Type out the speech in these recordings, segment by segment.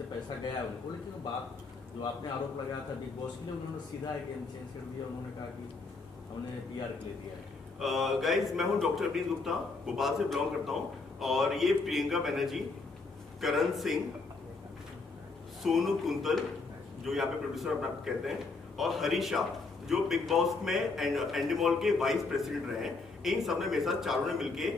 से पैसा गया उनको, लेकिन बात जो आपने आरोप लगाया था बिग बॉस के लिए, उन्होंने सीधा एक गेम चेंज कर दिया। उन्होंने कहा कि हमने PR के लिए दिया है। गाइस, मैं हूं डॉक्टर अभिनीत गुप्ता, भोपाल से बिलोंग करता हूं, और ये प्रियंका बनर्जी, करण सिंह, सोनू कुंतल जो यहाँ पे प्रोड्यूसर अपना कहते हैं, और हरीश शाह जो बिग बॉस में एंडीमॉल के वाइस प्रेसिडेंट रहे हैं, इन सब ने मेरे साथ चारों ने मिलके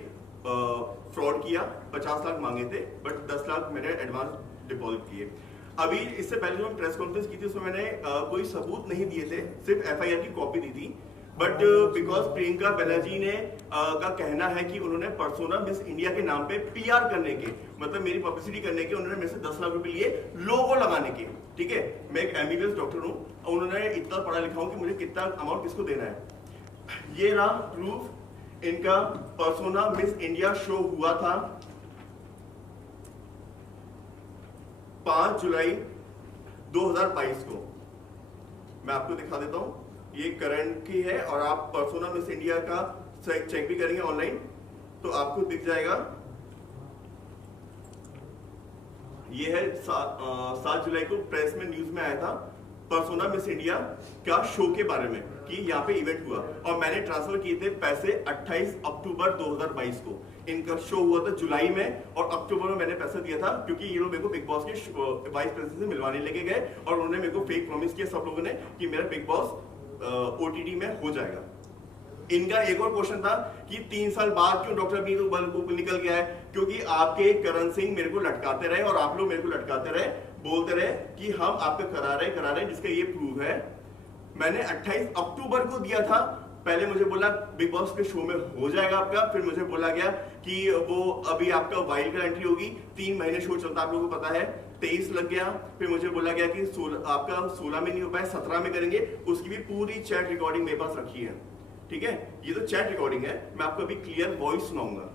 फ्रॉड किया। 50 लाख मांगे थे, बट 10 लाख मैंने एडवांस डिपॉजिट किए। अभी इससे पहले जो प्रेस कॉन्फ्रेंस की थी उसमें मैंने कोई सबूत नहीं दिए थे, सिर्फ FIR की कॉपी दी थी। बट बिकॉज प्रियंका बनर्जी ने का कहना है कि उन्होंने पर्सोना मिस इंडिया के नाम पे PR करने के, मतलब मेरी पब्लिसिटी करने के, उन्होंने मेरे से 10 लाख रुपए लिए लोगो लगाने के। ठीक है, मैं एक MBBS डॉक्टर हूँ, उन्होंने इतना पढ़ा लिखा हूँ कि मुझे कितना अमाउंट किसको देना है। ये रहा प्रूफ, इनका पर्सोना मिस इंडिया शो हुआ था 5 जुलाई 2022 को। मैं आपको दिखा देता हूं, ये करंट की है, और आप पर्सोना मिस इंडिया का चेक भी करेंगे ऑनलाइन तो आपको दिख जाएगा। ये है 7 जुलाई को प्रेस में न्यूज में आया था पर्सोना मिस इंडिया का शो के बारे में कि यहाँ पे इवेंट हुआ, और मैंने ट्रांसफर किए थे पैसे 28 अक्टूबर 2022 को। इनका शो हुआ था जुलाई में, और अक्टूबर में मैंने पैसा दिया था, क्योंकि ये लोग मेरे को बिग बॉस के वाइस प्रेसिडेंट से मिलवाने लेके गए, और उन्होंने मेरे को फेक प्रॉमिस किया सब लोगों ने कि मेरा बिग बॉस OTT में हो जाएगा। इनका एक और क्वेश्चन था कि 3 साल बाद क्यों डॉक्टर अभिनीत को निकल गया है, क्योंकि आपके करण सिंह मेरे को लटकाते रहे और आप लोग मेरे को लटकाते रहे, बोलते रहे कि हम आपका करा रहे, जिसका ये प्रूफ है। मैंने 28 अक्टूबर को दिया था। पहले मुझे बोला बिग बॉस के शो में हो जाएगा आपका, फिर मुझे बोला गया कि वो अभी आपका वाइल्ड कार्ड एंट्री होगी, 3 महीने शो चलता, आप लोगों को पता है। 23 लग गया, फिर मुझे बोला गया कि आपका 16 में नहीं हो पाया, 17 में करेंगे। उसकी भी पूरी चैट रिकॉर्डिंग मेरे पास रखी है। ठीक है, ये तो चैट रिकॉर्डिंग है, मैं आपको अभी क्लियर वॉइस सुनाऊंगा।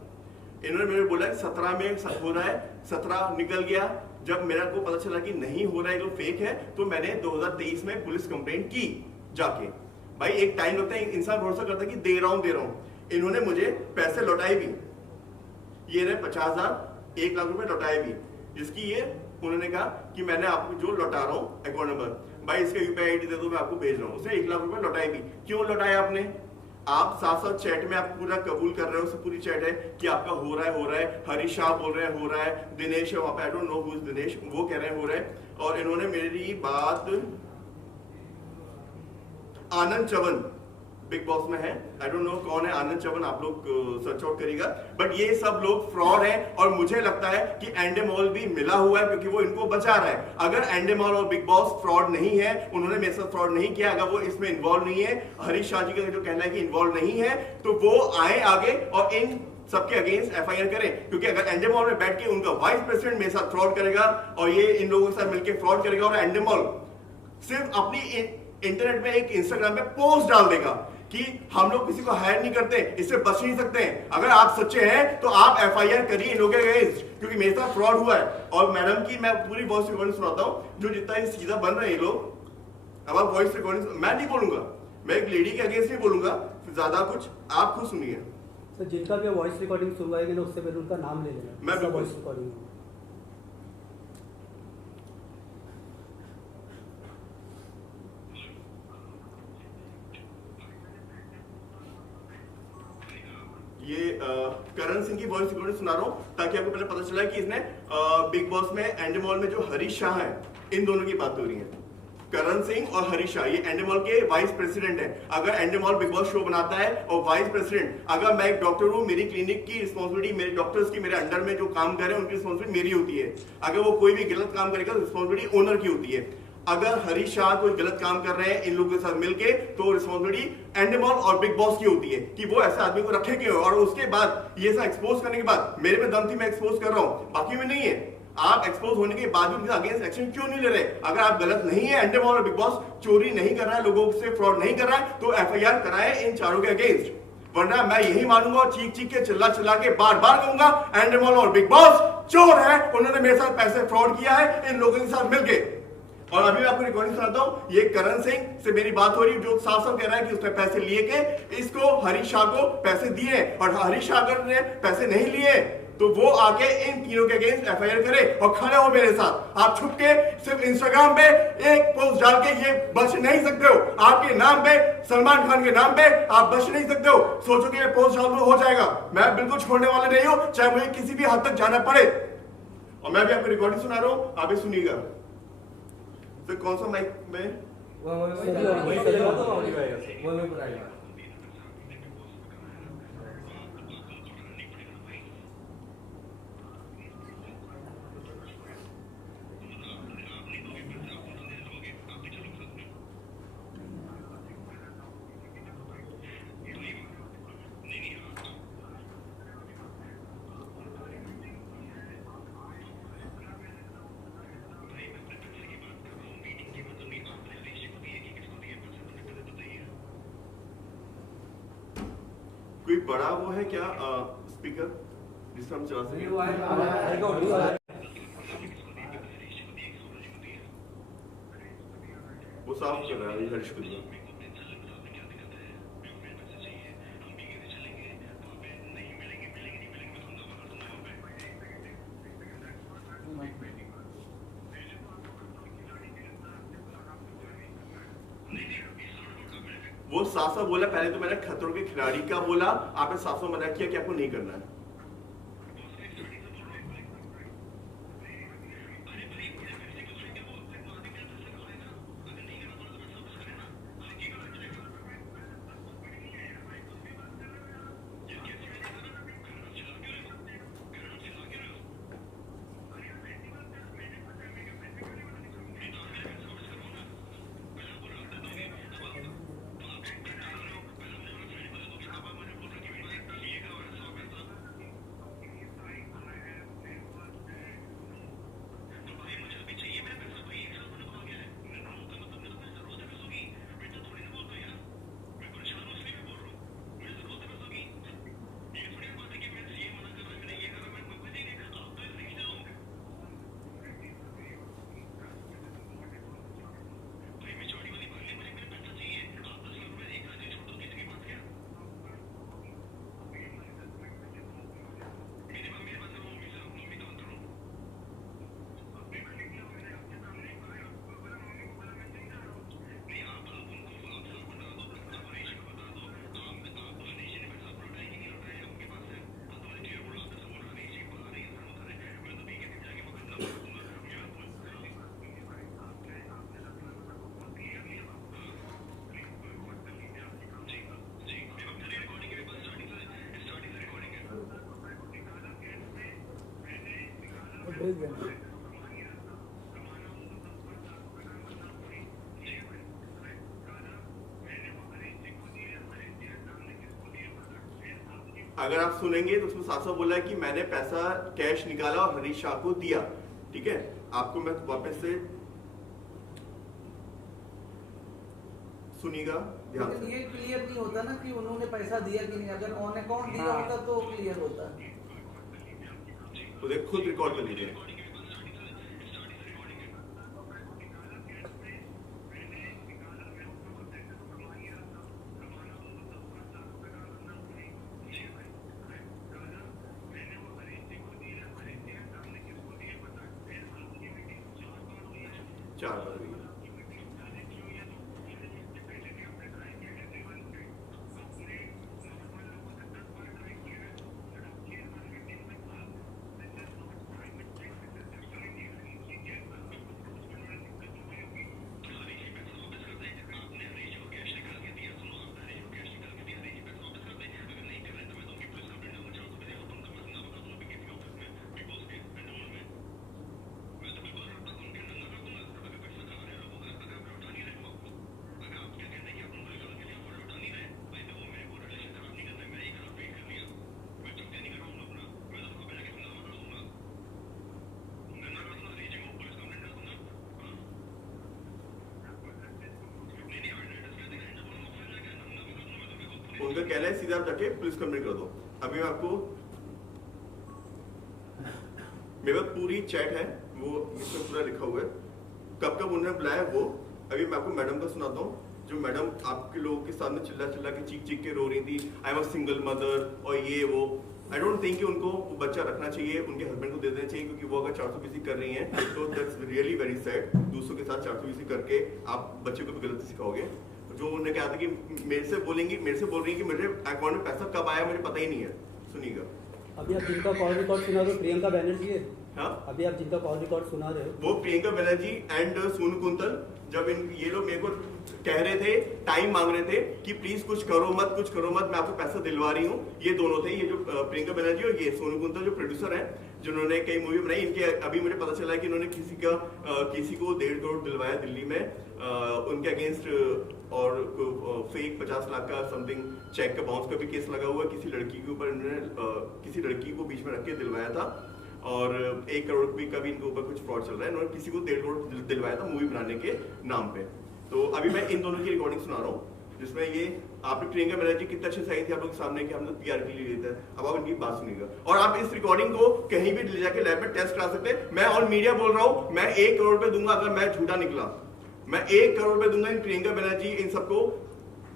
इन्होंने मेरे बोला 17 में हो रहा है, 17 निकल गया। जब मेरा को पता चला कि नहीं हो रहा है, तो फेक है, तो मैंने 2023 में पुलिस कंप्लेंट की जाके। भाई एक टाइम लगता है, इंसान भरोसा करता है कि दे रहा हूं। इन्होंने मुझे पैसे लौटाए भी, ये रहे 50,000, 1 लाख रुपए लौटाए भी, जिसकी ये उन्होंने कहा कि मैंने आपको जो लौटा रहा हूं अकाउंट नंबर, भाई इसका UPI ID दे दो, मैं आपको भेज रहा हूं। उसने 1 लाख रुपए लौटाए भी। क्यों लौटाया आपने? आप साथ चैट में आप पूरा कबूल कर रहे हो, उससे पूरी चैट है कि आपका हो रहा है। हरीश शाह बोल रहे हैं हो रहा है, दिनेश है वहां पे, I don't know who is Dinesh, वो कह रहे हैं हो रहा है। और इन्होंने मेरी बात आनंद चवन बिग बॉस में है, आई डोंट नो कौन है आनंद चवन, आप लोग सर्च आउट करिएगा। बट ये सब लोग फ्रॉड है, और मुझे लगता है कि एंडेमॉल भी मिला हुआ है, क्योंकि वो इनको बचा रहा है। अगर एंडेमॉल और बिग बॉस फ्रॉड नहीं है, उन्होंने मेरे साथ फ्रॉड नहीं किया, अगर वो इसमें इन्वॉल्व नहीं है, हरीश शाह जी का जो कहना है कि इन्वॉल्व नहीं है, तो वो आए आगे और इन सबके अगेंस्ट FIR करें। क्योंकि अगर एंडेमॉल में बैठ के उनका वाइस प्रेसिडेंट मेरे साथ फ्रॉड करेगा, और ये इन लोगों के साथ मिलकर फ्रॉड करेगा, और एंडेमॉल सिर्फ अपनी इंटरनेट में एक इंस्टाग्राम पे पोस्ट डाल देगा कि हम लोग किसी को हायर नहीं करते, इससे बच नहीं सकते हैं। अगर आप सच्चे हैं तो आप FIR करिए इन लोगों के अगेंस्ट, क्योंकि मेरे साथ फ्रॉड हुआ है। और मैडम की मैं पूरी वॉइस रिकॉर्डिंग सुनाता हूं, जो जितना ही सीधा बन रहे हैं ये लोग। अब आप वॉइस रिकॉर्डिंग मैं नहीं बोलूंगा, मैं एक लेडी के अगेंस्ट नहीं बोलूंगा, ज्यादा कुछ आप खुद सुनिए। सर जिनका भी वॉइस रिकॉर्डिंग सुनवाएगी ना, उससे पहले उनका नाम ले लेना। मैं वॉइस रिकॉर्डिंग ये करण सिंह की वॉइस रिकॉर्डिंग सुना रहा हूं, ताकि आपको पहले पता चला कि इसने बिग बॉस में एंडेमॉल में जो हरीश शाह है, इन दोनों की बात हो रही है। करण सिंह और हरीश शाह ये एंडेमॉल के वाइस प्रेसिडेंट है। अगर एंडेमॉल बिग बॉस शो बनाता है और वाइस प्रेसिडेंट, अगर मैं एक डॉक्टर हूं, मेरी क्लिनिक की रिस्पॉन्सिबिलिटी, मेरे डॉक्टर्स की, मेरे अंडर में जो काम कर रहे हैं उनकी रिस्पॉन्सिबिलिटी मेरी होती है। अगर वो कोई भी गलत काम करेगा तो रिस्पॉन्सिबिलिटी ओनर की होती है। अगर हरीश शाह कोई गलत काम कर रहे हैं इन लोगों के साथ मिलके, तो रिस्पॉन्सिबिलिटी एंडेमॉल और बिग बॉस की होती है कि वो ऐसे आदमी को रखे क्यों। और उसके बाद ये सब एक्सपोज करने के बाद, मेरे में दम थी, मैं एक्सपोज कर रहा हूं, बाकी में नहीं है। आप एक्सपोज होने के बाद भी उनके अगेंस्ट एक्शन क्यों नहीं ले रहे? अगर आप गलत नहीं है, एंडेमॉल और बिग बॉस चोरी नहीं कर रहा है, लोगों से फ्रॉड नहीं कर रहा है, तो FIR कराए इन चारों के अगेंस्ट। वरना मैं यही मानूंगा और चीख चीख के चिल्ला चिल्ला के बार बार कहूंगा एंडेमॉल और बिग बॉस चोर है, उन्होंने मेरे साथ पैसे फ्रॉड किया है इन लोगों के साथ मिलके। और अभी मैं आपको रिकॉर्डिंग सुनाता हूं, ये करण सिंह से मेरी बात हो रही है, जो साफ साफ कह रहा है कि उसने पैसे लिए के इसको हरीश शाह को पैसे दिए, और हरीश शाह ने पैसे नहीं लिए, तो वो आके इन तीनों के अगेंस्ट एफआईआर करे और खड़े हो मेरे साथ। आप छुप के सिर्फ इंस्टाग्राम पे एक पोस्ट डाल के ये बच नहीं सकते हो। आपके नाम पे, सलमान खान के नाम पे आप बच नहीं सकते हो। सोचो कि ये पोस्ट डाल दो हो जाएगा, मैं बिल्कुल छोड़ने वाला नहीं हूं, चाहे मुझे किसी भी हद तक जाना पड़े। और मैं भी आपको रिकॉर्डिंग सुना रहा हूं, आप भी सुनिएगा। फिर कौन सा माइक में कोई बड़ा वो है क्या स्पीकर जिससे हम चला सकें? वो साफ कर रहा है हर्ष को। वो साफ बोला, पहले तो मैंने खतरों के खिलाड़ी का बोला, आपने साफ मना किया कि आपको नहीं करना है। अगर आप सुनेंगे तो उसमें साफ साफ बोला है कि मैंने पैसा कैश निकाला और हरीश शाह को दिया। ठीक है, आपको मैं वापस से सुनिएगा ध्यान से। ये क्लियर नहीं होता ना कि उन्होंने पैसा दिया कि नहीं, अगर ऑन अकाउंट दिया होता तो क्लियर होता। तो देख खुद रिकॉर्ड कर लीजिए। चार बार हुई। उनका कहना है सीधा आप जाके पुलिस कंप्लेंट कर दो। अभी मैं आपको, मेरे पास पूरी चैट है, वो इसमें पूरा लिखा हुआ है कब कब उन्होंने बुलाया वो। अभी मैं आपको मैडम का सुनाता हूँ, जो मैडम आपके लोगों के सामने चिल्ला चिल्ला के चीख चीख के रो रही थी, I am a single mother और ये वो। आई डोंट थिंक कि उनको वो बच्चा रखना चाहिए, उनके हस्बैंड को दे देना चाहिए, क्योंकि वो अगर 420 कर रही हैं तो दैट्स रियली वेरी सैड। दूसरों के साथ 420 करके आप बच्चे को भी गलत सिखाओगे। जो उन्होंने कहा था कि मेरे से बोल रही है कि मेरे अकाउंट में पैसा कब आया मुझे पता ही नहीं है। सुनिएगा, अभी आप जिनका कॉल रिकॉर्ड सुना रहे हो प्रियंका बैनर्जी है। हाँ, अभी आप जिनका कॉल रिकॉर्ड सुना रहे हो वो प्रियंका बनर्जी एंड सोनू कुंतल। जब ये लोग मेरे को कह रहे थे, टाइम मांग रहे थे कि प्लीज कुछ करो मत, मैं आपको पैसा दिलवा रही हूँ, ये दोनों थे, ये जो प्रियंका बनर्जी और ये सोनू कुंतल जो प्रोड्यूसर हैं, जिन्होंने कई मूवी बनाई। इनके अभी मुझे पता चला है कि इन्होंने किसी को 1.5 करोड़ दिलवाया दिल्ली में उनके अगेंस्ट, और फेक 50 लाख का समथिंग चेक का बाउंस का भी केस लगा हुआ। किसी लड़की के ऊपर इन्होंने किसी लड़की को बीच में रख के दिलवाया था, और 1 करोड़ का भी इनके ऊपर कुछ फ्रॉड चल रहा है। इन्होंने किसी को 1.5 करोड़ दिलवाया था मूवी बनाने के नाम पे। तो अभी मैं इन दोनों की रिकॉर्डिंग सुना रहा हूँ, जिसमें ये आपने प्रियंका बनर्जी कितने अच्छे सही थे आप लोग के सामने कि हम लोग PR के लिए लेते हैं। अब आप इनकी बात सुनिएगा, और आप इस रिकॉर्डिंग को कहीं भी ले जाके लैब में टेस्ट करा सकते हैं। मैं और मीडिया बोल रहा हूँ, मैं 1 करोड़ रुपए दूंगा अगर मैं झूठा निकला। मैं 1 करोड़ रुपए दूंगा इन प्रियंका बनर्जी, इन सबको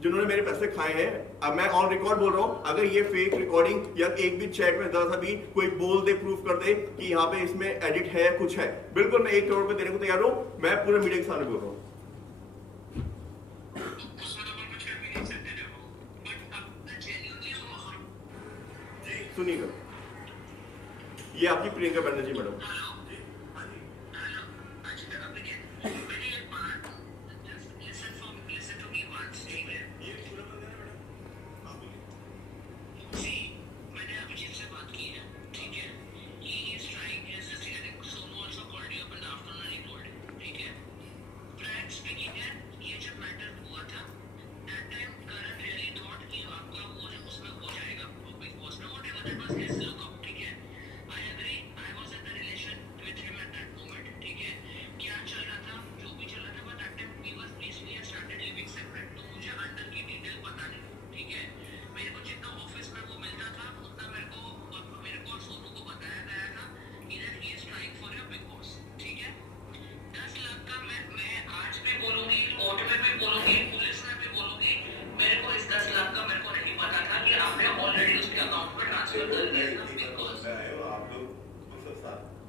जिन्होंने मेरे पैसे खाए हैं। अब मैं ऑन रिकॉर्ड बोल रहा हूं, अगर ये फेक रिकॉर्डिंग या एक भी चैट में जरा सा भी कोई बोल दे, प्रूफ कर दे कि यहाँ पे इसमें एडिट है, कुछ है, बिल्कुल मैं 1 करोड़ रुपए देने को तैयार हूं। मैं पूरे मीडिया के सामने बोल रहा हूँ। सुनिएगा, ये आपकी प्रियंका बनर्जी मैडम।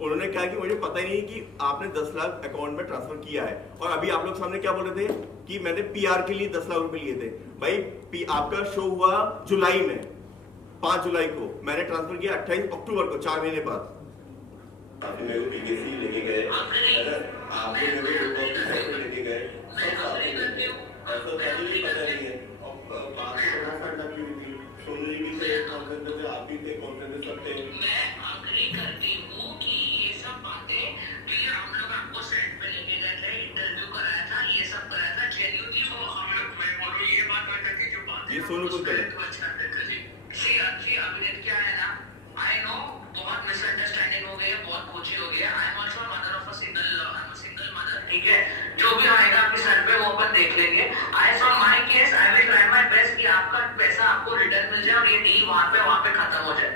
उन्होंने कहा कि मुझे पता ही नहीं कि आपने 10 लाख अकाउंट में ट्रांसफर किया है, और अभी आप लोग सामने क्या बोल रहे थे कि मैंने PR के लिए 10 लाख रुपए लिए थे। भाई आपका शो हुआ जुलाई में, 5 जुलाई को मैंने ट्रांसफर किया 28 अक्टूबर को, 4 महीने बाद। मेरे को PKC लेके गए, आपने मेरे को लेके गए, पता नहीं है। और बात सोनू जी भी थे कॉन्फ्रेंस पे, आप भी थे कॉन्फ्रेंस में, सब थे। मैं अग्री करती हूँ कि ये सब बातें भी हम लोग आपको सेट पे लेके गए थे, इंटरव्यू कराया था, ये सब कराया था, जेन्युइनली वो हम लोग, मैं बोलूँ ये बात करते कि जो बात ये सोनू को करे सी अच्छी अभिनेत क्या है ना, आई नो बहुत मिसअंडरस्टैंडिंग हो गई है, बहुत खोजी हो गई है। I am also mother of a single mother, ठीक है। जो भी आएगा आपके सर पे वो अपन देख लेंगे। I from my case I will try my best कि आपका पैसा आपको रिटर्न मिल जाए और ये डील वहां पे खत्म हो जाए।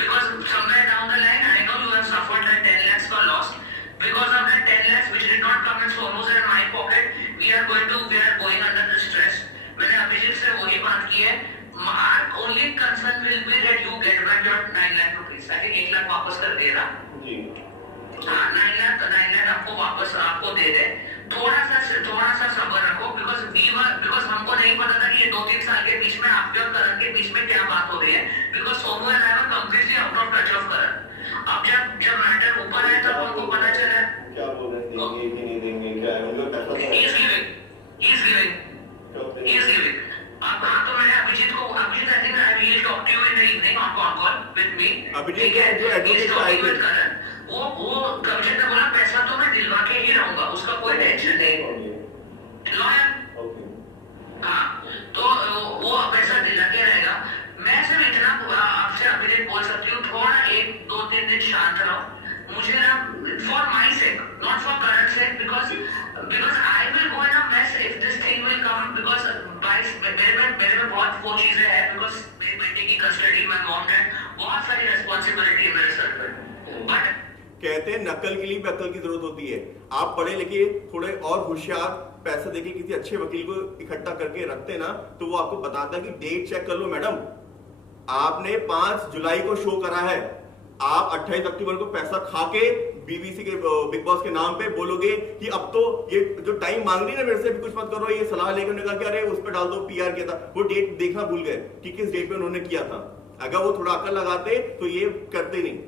Because somewhere down the line, I know you have suffered that 10 lakhs का loss. Because of that 10 lakhs which did not come in Sonu's and my pocket, we are going under the stress. मैंने अभिजीत से वही बात की है। Our only concern will be that you get back your 9 lakh rupees. I think 1 lakh वापस कर देगा। हाँ, 9 लाख आपको वापस आपको दे दे। थोड़ा सा सब्र रखो, because हमको नहीं पता था कि ये 2-3 साल के बीच में आपके और करण के बीच में क्या बात हो रही है। Because Sonu and I were completely out of touch of करण। अब जब मैटर ऊपर आया तब हमको पता चला। क्या बोल रहे हैं, देंगे कि नहीं देंगे, क्या है उनका पैसा? He is giving. अब हाँ, तो मैंने Abhijit I think I will talk to you in the evening on call with me. Abhijit जो एडवोकेट आए थे, वो अभिजीत ने बोला पैसा तो मैं दिलवा के ही रहूंगा, उसका कोई टेंशन नहीं। लॉयर, हाँ, तो वो पैसा दिला के रहेगा। मैं सिर्फ इतना आपसे अभिजीत बोल सकती हूँ, थोड़ा 1-2-3 दिन शांत रहो। मुझे ना for my sake, not for current sake, because I will go in a mess if this thing will come, because मेरे में बहुत वो चीजें हैं, because मेरे बेटे की कस्टडी में मॉम है, बहुत सारी रिस्पॉन्सिबिलिटी है मेरे सर पे। बट कहते हैं नकल के लिए भी अकल की जरूरत होती है। आप पढ़े लिखे थोड़े और होशियार, पैसा देके किसी अच्छे वकील को इकट्ठा करके रखते ना, तो वो आपको बताता है कि डेट चेक कर लो मैडम, आपने 5 जुलाई को शो करा है, आप 28 अक्टूबर को पैसा खा के बीबीसी के बिग बॉस के नाम पे बोलोगे कि अब तो ये जो टाइम मांग रही ना मेरे से भी कुछ मत करो, ये सलाह लेकर उन्होंने कहा कि अरे उस पर डाल दो, पीआर किया था, वो डेट देखना भूल गए कि किस डेट पे उन्होंने किया था। अगर वो थोड़ा अकल लगाते तो ये करते नहीं।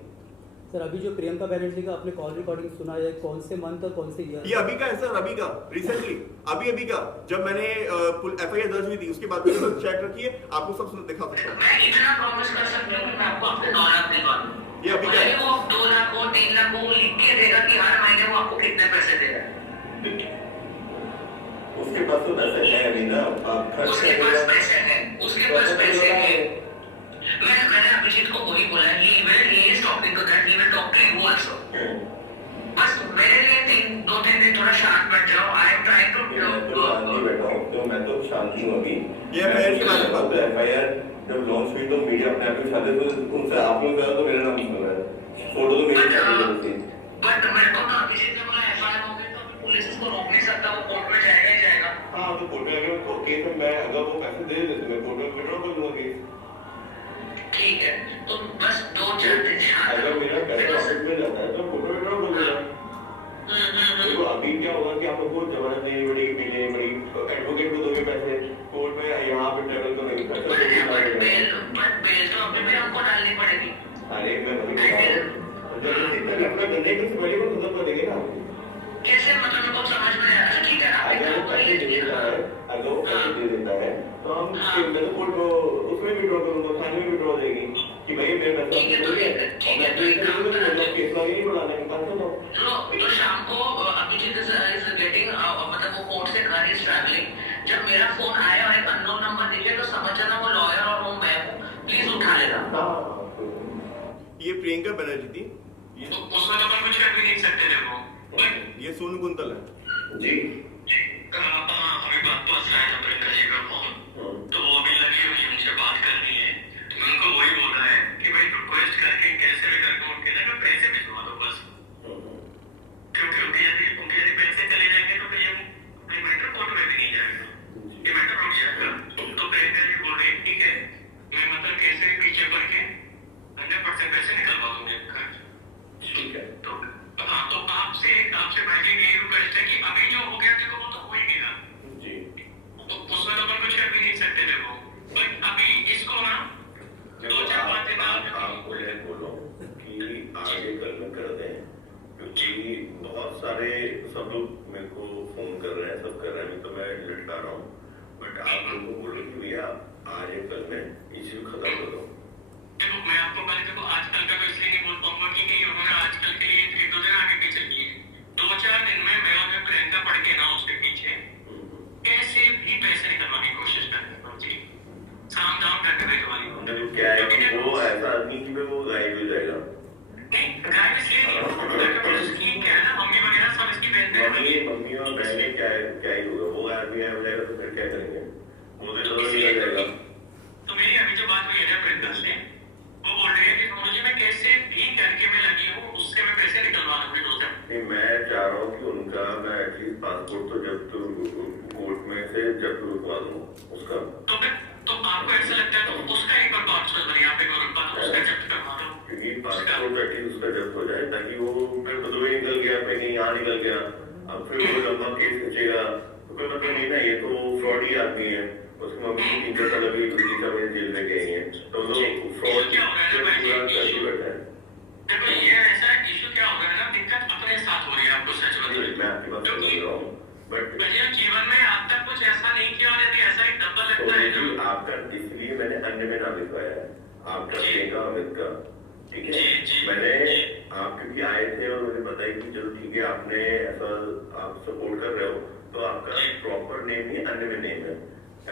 सर अभी जो प्रियंका बैनर्जी का आपने कॉल रिकॉर्डिंग सुना है, कौन से मंथ और कौन से ईयर? ये अभी का है सर, अभी का, रिसेंटली अभी का, जब मैंने एफआईआर दर्ज हुई थी उसके बाद चेक रखिए, आपको सब सुन दिखा सकता हूँ। मैं इतना प्रॉमिस कर सकती हूँ कि मैं आपको अपने 9 लाख दिलवा दूँ। ये अभी का है। वो 2 लाख हो 3 लाख हो लिख के देगा कि हर महीने वो आपको कितने पैसे दे रहा है। उसके पास तो पैसे है अभी ना, उसके पास पैसे है, उसके पास पैसे है। मैंने अभिजीत को वही बोला, he is talking to that, he will talk to you also. बस मेरे लिए 2-3 दिन थोड़ा शांत बैठ जाओ। I am trying to बैठा हूँ, तो मैं तो शांति हूँ अभी। ये एफआईआर की बात है। एफआईआर जब लॉन्च हुई तो मीडिया अपने आप ही उठाते, तो उनसे आप लोग ज्यादा तो मेरा नाम सुन रहा है, फोटो तो मेरी थी। बट मेरे को तो अभिजीत ने बोला एफआईआर हो गई तो पुलिस इसको रोक नहीं सकता, वो कोर्ट में जाएगा ही जाएगा। हाँ तो कोर्ट में अगर केस में मैं अगर वो पैसे दे देते मैं कोर्ट में विड्रॉ कर दूंगा केस। ठीक है, तो बस 2-4 दिन शांत अगर मेरा पैसा ऑफिस में जाता है तो कोर्ट में विड्रॉ कर दूंगा। देखो अभी क्या होगा कि आप लोग को जमानत देनी पड़ेगी, बिल लेनी पड़ेगी, एडवोकेट को दोगे पैसे, कोर्ट में यहाँ पे ट्रैवल करोगे, बट बेल तो अभी भी हमको डालनी पड़ेगी। अरे मैं वही बता रहा हूँ, जब इतना लफड़ा करने के पहले वो खत्म कर देंगे ना। कैसे मतलब मेरे को समझ में आया। ठीक है, अगर वो पैसे दे देता है, अगर वो पैसे दे देता है तो हम मैं तो कोर्ट को उसमें विड्रॉ करूंगा, थाने में विड्रॉ देगी कि भाई मेरे पैसा ठीक है, तो केस लगे नहीं बढ़ाने के पास तो शाम को अभिजीत इज गेटिंग मतलब वो कोर्ट से घर इज ट्रैवलिंग, जब मेरा फोन आया और एक अननोन नंबर दिखे तो समझ जाना वो लॉयर और वो मैं हूँ, प्लीज उठा लेना। ये प्रियंका बनर्जी थी, उसमें तो अपन कुछ कर भी नहीं सकते। देखो ये सोनू कुंतल है जी। अभी बात तो है ना प्रियंका जी का फोन, तो वो अभी लगी हुई उनसे बात करनी है, तो मैं उनको वही बोल रहा है कि भाई रिक्वेस्ट करके कैसे भी करके उनके लिए पैसे भिजवा दो बस, क्योंकि उनके यदि पैसे चले जाएंगे तो फिर ये मैटर कोर्ट में भी नहीं जाएगा, ये मैटर रुक जाएगा। तो प्रियंका जी बोल रही ठीक है, मैं मतलब कैसे भी पीछे पड़ के 100% पैसे निकलवा दूंगी आपका। ठीक है, तो हाँ, तो आपसे भाई यही रिक्वेस्ट है कि अभी जो हो गया देखो वो तो हो ही गया जी, तो उसमें तो अपन कुछ कर भी नहीं सकते। देखो बट अभी इसको ना 2-4 बातें ना आपको यह बोलो कि आगे कल में कर दें, क्योंकि बहुत सारे सब लोग मेरे को फोन कर रहे हैं, सब कर रहे हैं, तो मैं लटका रहा हूँ, बट आप लोगों को बोलो कि भैया आज या कल में ये चीज खत्म कर दो। देखो मैं आपको पहले देखो आजकल का तो इसलिए नहीं बोल पाऊंगा कि उन्होंने आजकल के लिए 1-2 दिन आगे पीछे किए, 2-4 दिन में मैं और प्रियंका पढ़ के ना उसके पीछे कैसे भी पैसे निकलवाने की कोशिश करते हैं, साम दाम करके भिजवानी। क्या है कि वो ऐसा आदमी की वो गायब हो जाएगा। नहीं गायब इसलिए नहीं, उसकी क्या है ना मम्मी वगैरह सब इसकी मम्मी और बहनें क्या ही होगा, वो आदमी गायब हो जाएगा तो फिर क्या करेंगे, वो तो निकल जाएगा। तो मेरी अभी जो बात हुई है ना प्रियंका से, वो बोल रही है कि मुझे मैं कैसे भी करके मैं लगी हूँ उससे मैं पैसे निकलवा लूंगी 2 दिन। नहीं मैं चाह रहा हूँ कि उनका मैं एटलीस्ट पासपोर्ट तो जब्त कोर्ट में से जब्त रुकवा दूँ उसका। तो आपको ऐसा लगता है तो उसका एक बार बात चल रही है, आप एक बार उसका जब्त करवा दो, क्योंकि पासपोर्ट एटलीस्ट उसका जब्त हो जाए ताकि वो फिर दुबई निकल गया, फिर कहीं यहाँ निकल गया, अब फिर वो लंबा केस खींचेगा तो कोई मतलब नहीं ना, ये तो फ्रॉड ही आदमी है, उसकी मम्मी 3-4 साल अभी 3 महीने जेल में गई है, तो फ्रॉड बैठा है। देखो ये ऐसा इशू क्या हो गया ना, दिक्कत अपने साथ हो रही है, आपको सच बताऊं मैं आपकी बात समझ रहा हूँ, बट जीवन में आज तक कुछ ऐसा नहीं किया और यदि ऐसा एक डब्बा लगता है ना, आपका इसलिए मैंने अन्य में नाम लिखवाया है, आपका प्रियंका अमित का, ठीक है। मैंने आप क्योंकि आए थे और मुझे बताया कि चलो ठीक है आपने ऐसा आप सपोर्ट कर रहे हो, तो आपका प्रॉपर नेम ही अन्य में नेम है,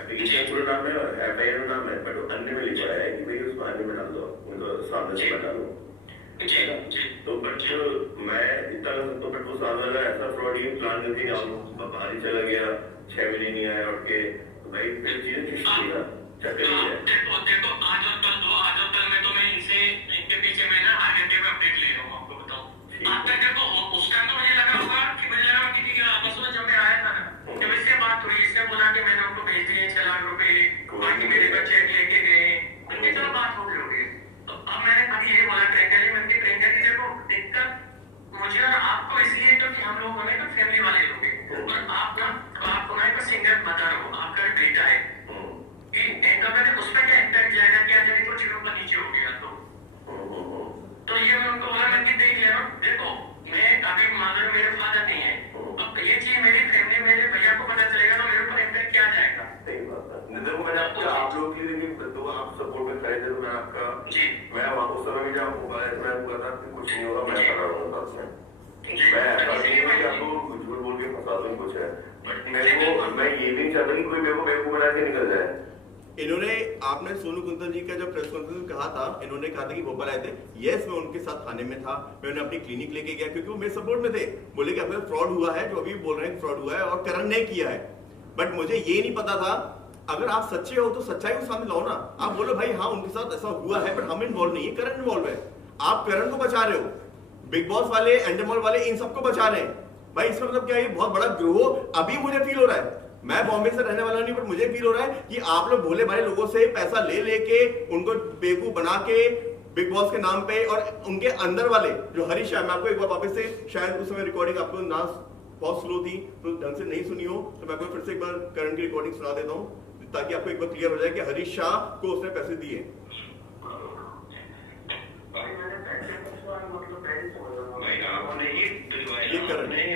एप्लीकेशन पूरा नाम है, एफआईआर में नाम है, बट अन्य में लिखवाया है कि भाई उसको अन्य में डाल दो, उनको सामने से बता दो, है ना। तो बट मैं इतना कर सकता हूँ, बट वो सामने वाला ऐसा फ्रॉड ही प्लान करके बाहर ही चला गया, 6 महीने नहीं आया उठ के, तो भाई फिर चीजें खिंचती ना, चक्कर ही है। देखो आज और कल में तो मैं इनके पीछे मैं ना हर घंटे में अपडेट ले रहा हूँ, आपको बताऊँ। आज तक देखो उस टाइम तो मुझे लगा होगा कि आपस में जब मैं आया था ना, जब इससे बात हुई, इससे बोला कि मैंने उनको भेज दिए 6 लाख रुपए, बाकी मेरे बच्चे लेके गए, उनके चलो बात हो देखो मैंने आपको आप लोग की लेकिन तो आप सपोर्ट में खड़े थे तो मैं आपका मैं वहाँ उस समय में जब मोबाइल मैं हुआ था कि कुछ नहीं होगा मैं खड़ा रहूँगा साथ में मैं ऐसा नहीं है कि आपको झूठ बोल के फंसा दूँ कुछ है बट मेरे को मैं ये भी नहीं चाहता कि कोई मेरे को बना के निकल जाए। इन्होंने आपने सोनू कुंतल जी का जब प्रेस कॉन्फ्रेंस में कहा था, इन्होंने कहा था कि भोपाल आए थे। यस, मैं उनके साथ थाने में था, मैं उन्हें अपनी क्लिनिक लेके गया क्योंकि वो मेरे सपोर्ट में थे। बोले कि आपके फ्रॉड हुआ है, जो अभी बोल रहे हैं फ्रॉड हुआ है और करण ने किया है। बट मुझे ये नहीं पता था, अगर आप सच्चे हो तो सच्चाई को सामने लाओ ना। आप बोलो भाई हाँ उनके साथ ऐसा हुआ है बट हम इन्वॉल्व नहीं है, करण इन्वॉल्व है। आप करण को बचा रहे हो, बिग बॉस वाले, एंडरमॉल वाले, इन सबको बचा रहे हैं। भाई इसका मतलब क्या है, बहुत बड़ा ग्रोह अभी मुझे फील हो रहा है। मैं बॉम्बे से रहने वाला नहीं, पर मुझे फील हो रहा है कि आप लोग भोले भाले लोगों से पैसा ले लेके उनको बेवकूफ बना के बिग बॉस के नाम पे, और उनके अंदर वाले जो हरीश है, मैं आपको एक बार वापस से, शायद उस समय रिकॉर्डिंग आपको ना बहुत स्लो थी तो ढंग से नहीं सुनी हो, तो मैं आपको फिर से एक बार करंट की रिकॉर्डिंग सुना देता हूँ ताकि आपको एक बार क्लियर हो जाए कि हरीश शाह को उसने पैसे दिए। ये करण नहीं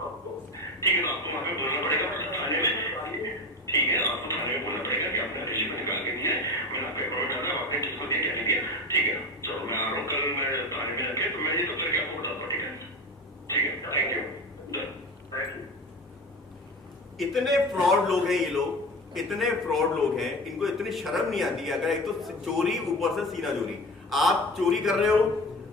आपको। ठीक है, तो आपको वहाँ पे बोलना पड़ेगा थाने में। ठीक है, आपको थाने में बोलना पड़ेगा कि आपने रिश्वत निकाल के दिया है, मैंने आपको एप्रूव डाला, आपने किसको दिया क्या नहीं दिया। ठीक है, चलो मैं आ रहा हूँ कल, मैं थाने में आके तो मैं ये दफ्तर के आपको बताता हूँ। ठीक है, ठीक है, थैंक यू, थैंक यू। इतने फ्रॉड लोग हैं ये लोग, इतने फ्रॉड लोग हैं, इनको इतनी शर्म नहीं आती है। अगर एक तो चोरी, ऊपर से सीना चोरी। आप चोरी कर रहे हो,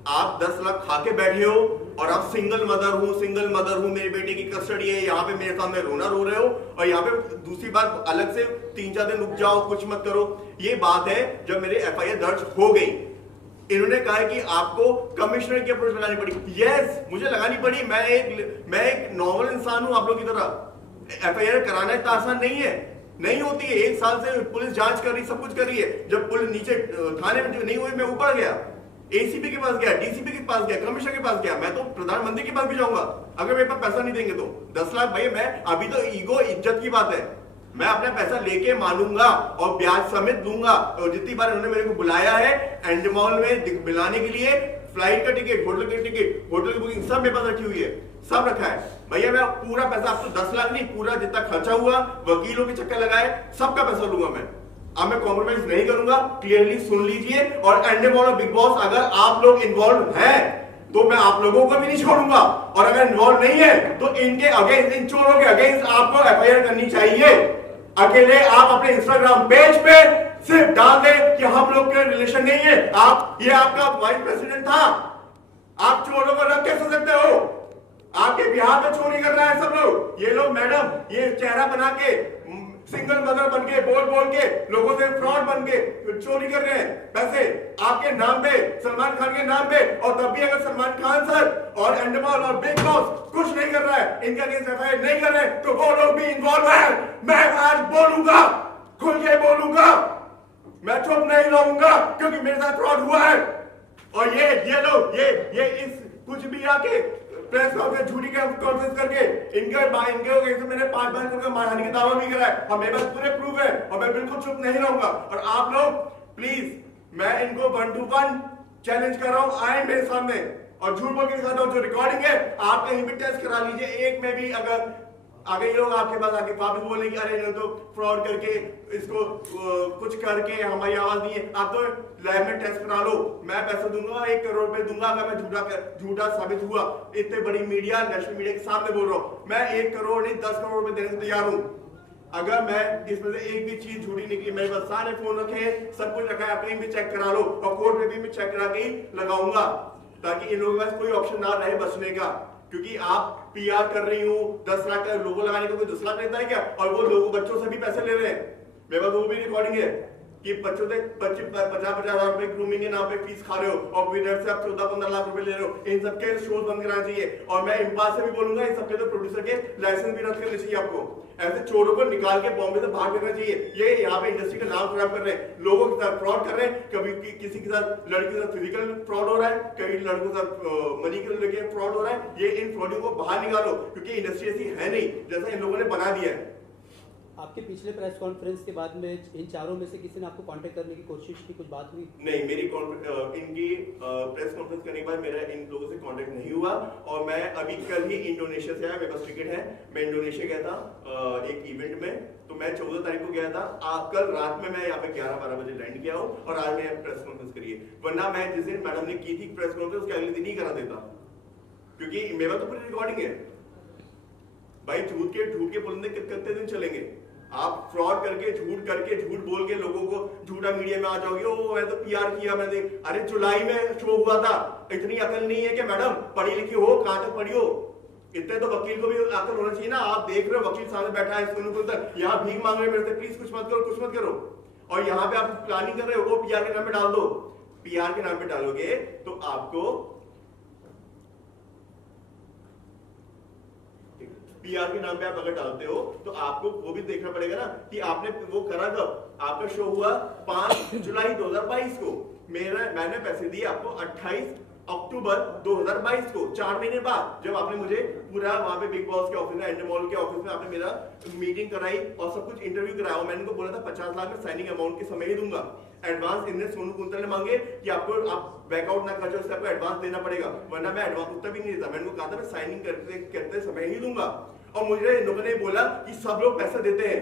आप 10 लाख खा के बैठे हो और आप सिंगल मदर हूं, मेरे बेटे की कस्टडी है, यहाँ पे मेरे सामने रोना रो रहे हो। और यहाँ पे दूसरी बात, अलग से 3-4 दिन रुक जाओ, कुछ मत करो। ये बात है जब मेरे FIR दर्ज हो गई, इन्होंने कहा है कि आपको कमिश्नर की अप्रोच लगानी पड़ी। यस, मुझे लगानी पड़ी। मैं एक नॉर्मल इंसान हूं आप लोग की तरह। FIR कराना इतना आसान नहीं है, नहीं होती है। 1 साल से पुलिस जांच कर रही, सब कुछ कर रही है। जब पुलिस नीचे थाने में नहीं हुई, मैं ऊपर गया, ACP के पास गया, DCP के पास गया, कमिश्नर के पास गया, मैं तो प्रधानमंत्री के पास भी जाऊंगा अगर मेरे पास पैसा नहीं देंगे तो। 10 लाख भाई, मैं अभी तो ईगो, इज्जत की बात है, मैं अपना पैसा लेके मानूंगा और ब्याज समेत दूंगा। और जितनी बार उन्होंने मेरे को बुलाया है एंडमॉल में मिलाने के लिए, फ्लाइट का टिकट, होटल का टिकट, होटल की बुकिंग सब मेरे पास रखी हुई है, सब रखा है भैया। मैं पूरा पैसा, आपको 10 लाख नहीं, पूरा जितना खर्चा हुआ, वकीलों के चक्कर लगाए, सबका पैसा लूंगा मैं। अब मैं कॉम्प्रोमाइज नहीं करूंगा, क्लियरली सुन लीजिए। और एंडमॉल और बिग बॉस, अगर आप लोग इन्वॉल्व हैं तो मैं आप लोगों को भी नहीं छोड़ूंगा, और अगर इन्वॉल्व नहीं है तो इनके अगेंस्ट, इन चोरों के अगेंस्ट आपको FIR करनी चाहिए। अकेले आप अपने इंस्टाग्राम पेज पे सिर्फ डाल दें कि हम लोग के रिलेशन नहीं है। आप, ये आपका वाइस प्रेसिडेंट था, आप चोरों को रख कैसे सकते हो? आपके बिहार में चोरी कर रहा है सब लोग। ये लोग मैडम, ये चेहरा बना के, सिंगल मदर बन के, बोल के लोगों से फ्रॉड बन के चोरी कर रहे हैं पैसे आपके नाम पे, सलमान खान के नाम पे। और तब भी अगर सलमान खान सर और एंडमॉल और बिग बॉस कुछ नहीं कर रहा है, इनके अगेंस्ट FIR नहीं कर रहे, तो वो लोग भी इन्वॉल्व है। मैं आज बोलूंगा, खुल के बोलूंगा, मैं चुप नहीं रहूंगा, क्योंकि मेरे साथ फ्रॉड हुआ है। और ये लोग, ये इस कुछ भी आके प्रेस कॉन्फ्रेंस, झूठी कॉन्फ्रेंस करके इनके मैंने 5 करोड़ का मानहानि का दावा भी करा है, और मेरे पास पूरे प्रूफ है, और मैं बिल्कुल चुप नहीं रहूंगा। और आप लोग प्लीज, मैं इनको 1 to 1 चैलेंज कर रहा हूं, आए मेरे सामने और झूठ बोल के दिखाता हूं। जो रिकॉर्डिंग है आप कहीं भी टेस्ट करा लीजिए, एक में भी अगर आगे ये लोग आपके पास आके वापस बोले कि अरे नहीं तो फ्रॉड करके, इसको कुछ करके हमारी आवाज नहीं है, आप तो लैब में टेस्ट करा लो, मैं पैसा दूंगा, 1 करोड़ रुपए दूंगा अगर मैं झूठा साबित हुआ। इतने बड़ी मीडिया, नेशनल मीडिया के सामने बोल रहा हूं, मैं 1 करोड़ नहीं 10 करोड़ रुपए देने को तैयार हूं। अगर मैं इसमें से एक भी चीज झूठी निकली, मेरे पास सारे फोन रखे हैं, सब कुछ रखा है, आप कहीं भी चेक करा लो, और कोर्ट में भी मैं चेक करा के ही लगाऊंगा, ताकि इन लोगों के पास कोई ऑप्शन ना रहे बचने का। क्योंकि आप PR कर रही हूँ, 10 लाख का लोगो लगाने का कोई 10 लाख लेता है क्या? और वो लोगों, बच्चों से भी पैसे ले रहे हैं, मेरे पास वो भी रिकॉर्डिंग है कि बच्चों से 50-50 हजार रुपए ग्रूमिंग के नाम पे फीस खा रहे हो, और विनर से आप 14-15 लाख रुपए ले रहे हो। इन सबके शोज बंद कराना चाहिए। और मैं इम्पास से भी बोलूंगा, इन सबके तो प्रोड्यूसर के लाइसेंस भी रद्द करने चाहिए आपको। ऐसे चोरों को निकाल के बॉम्बे से बाहर करना चाहिए। ये यहाँ पे इंडस्ट्री का नाम खराब कर रहे हैं, लोगों के साथ फ्रॉड कर रहे हैं। कभी किसी के साथ, लड़की के साथ फिजिकल फ्रॉड हो रहा है, कभी लड़कों के साथ मनी के लेके फ्रॉड हो रहा है। ये इन फ्रॉडों को बाहर निकालो, क्योंकि इंडस्ट्री ऐसी है नहीं जैसा इन लोगों ने बना दिया है। आपके पिछले प्रेस कॉन्फ्रेंस के बाद में इन चारों में से किसी ने आपको कांटेक्ट करने की कोशिश की, कुछ बात हुई? नहीं, मेरी इनकी प्रेस कॉन्फ्रेंस करने के बाद मेरा इन लोगों से कांटेक्ट नहीं हुआ। और मैं अभी कल ही इंडोनेशिया से आया, मेरे पास टिकट है, मैं इंडोनेशिया गया था एक इवेंट में, तो मैं 14 तारीख को गया था। कल रात में मैं यहाँ पे 11-12 बजे लैंड किया हूँ, और आज मैं प्रेस कॉन्फ्रेंस करी है। वरना मैं जिस दिन मैडम ने की थी प्रेस कॉन्फ्रेंस, उसके अगले दिन ही करा देता, क्योंकि मेरे पास तो पूरी रिकॉर्डिंग है भाई। झूठ के बोलने कितने दिन चलेंगे? आप फ्रॉड करके, झूठ बोल के लोगों को झूठा मीडिया में आ जाओगे, ओ मैं तो PR किया मैंने। अरे जुलाई में शो हुआ था, इतनी अकल नहीं है कि मैडम पढ़ी लिखी हो, कहां तक पढ़ी हो? इतने तो वकील को भी अकल होना चाहिए ना। आप देख रहे हो वकील सामने बैठा है, यहाँ भीख मांग रहे मेरे से, प्लीज कुछ मत करो। और यहाँ पे आप प्लानिंग कर रहे हो, वो PR के नाम पे डाल दो। PR के नाम पे डालोगे तो आपको PR के नाम पे आप अगर डालते हो तो आपको वो भी देखना पड़ेगा ना कि आपने वो करा कब। आपका शो हुआ 5 जुलाई 2022 को, मैंने पैसे दिए आपको 28 अक्टूबर 2022 को, 4 महीने बाद, जब आपने मुझे पूरा वहां पे बिग बॉस के ऑफिस में, एंडमॉल के ऑफिस में आपने मेरा मीटिंग कराई और सब कुछ इंटरव्यू कराया। और मैंने उनको बोला था 50 लाख में साइनिंग अमाउंट के समय ही दूंगा। एडवांस इनने सोनू कुंतल ने मांगे कि आपको आप बैकआउट ना कर जाओ, आपको एडवांस देना पड़ेगा, वरना मैं एडवांस उतना भी नहीं देता। मैंने उनको कहा था मैं साइनिंग करते समय ही दूंगा। और मुझे इन लोगों ने बोला कि सब लोग पैसा देते हैं,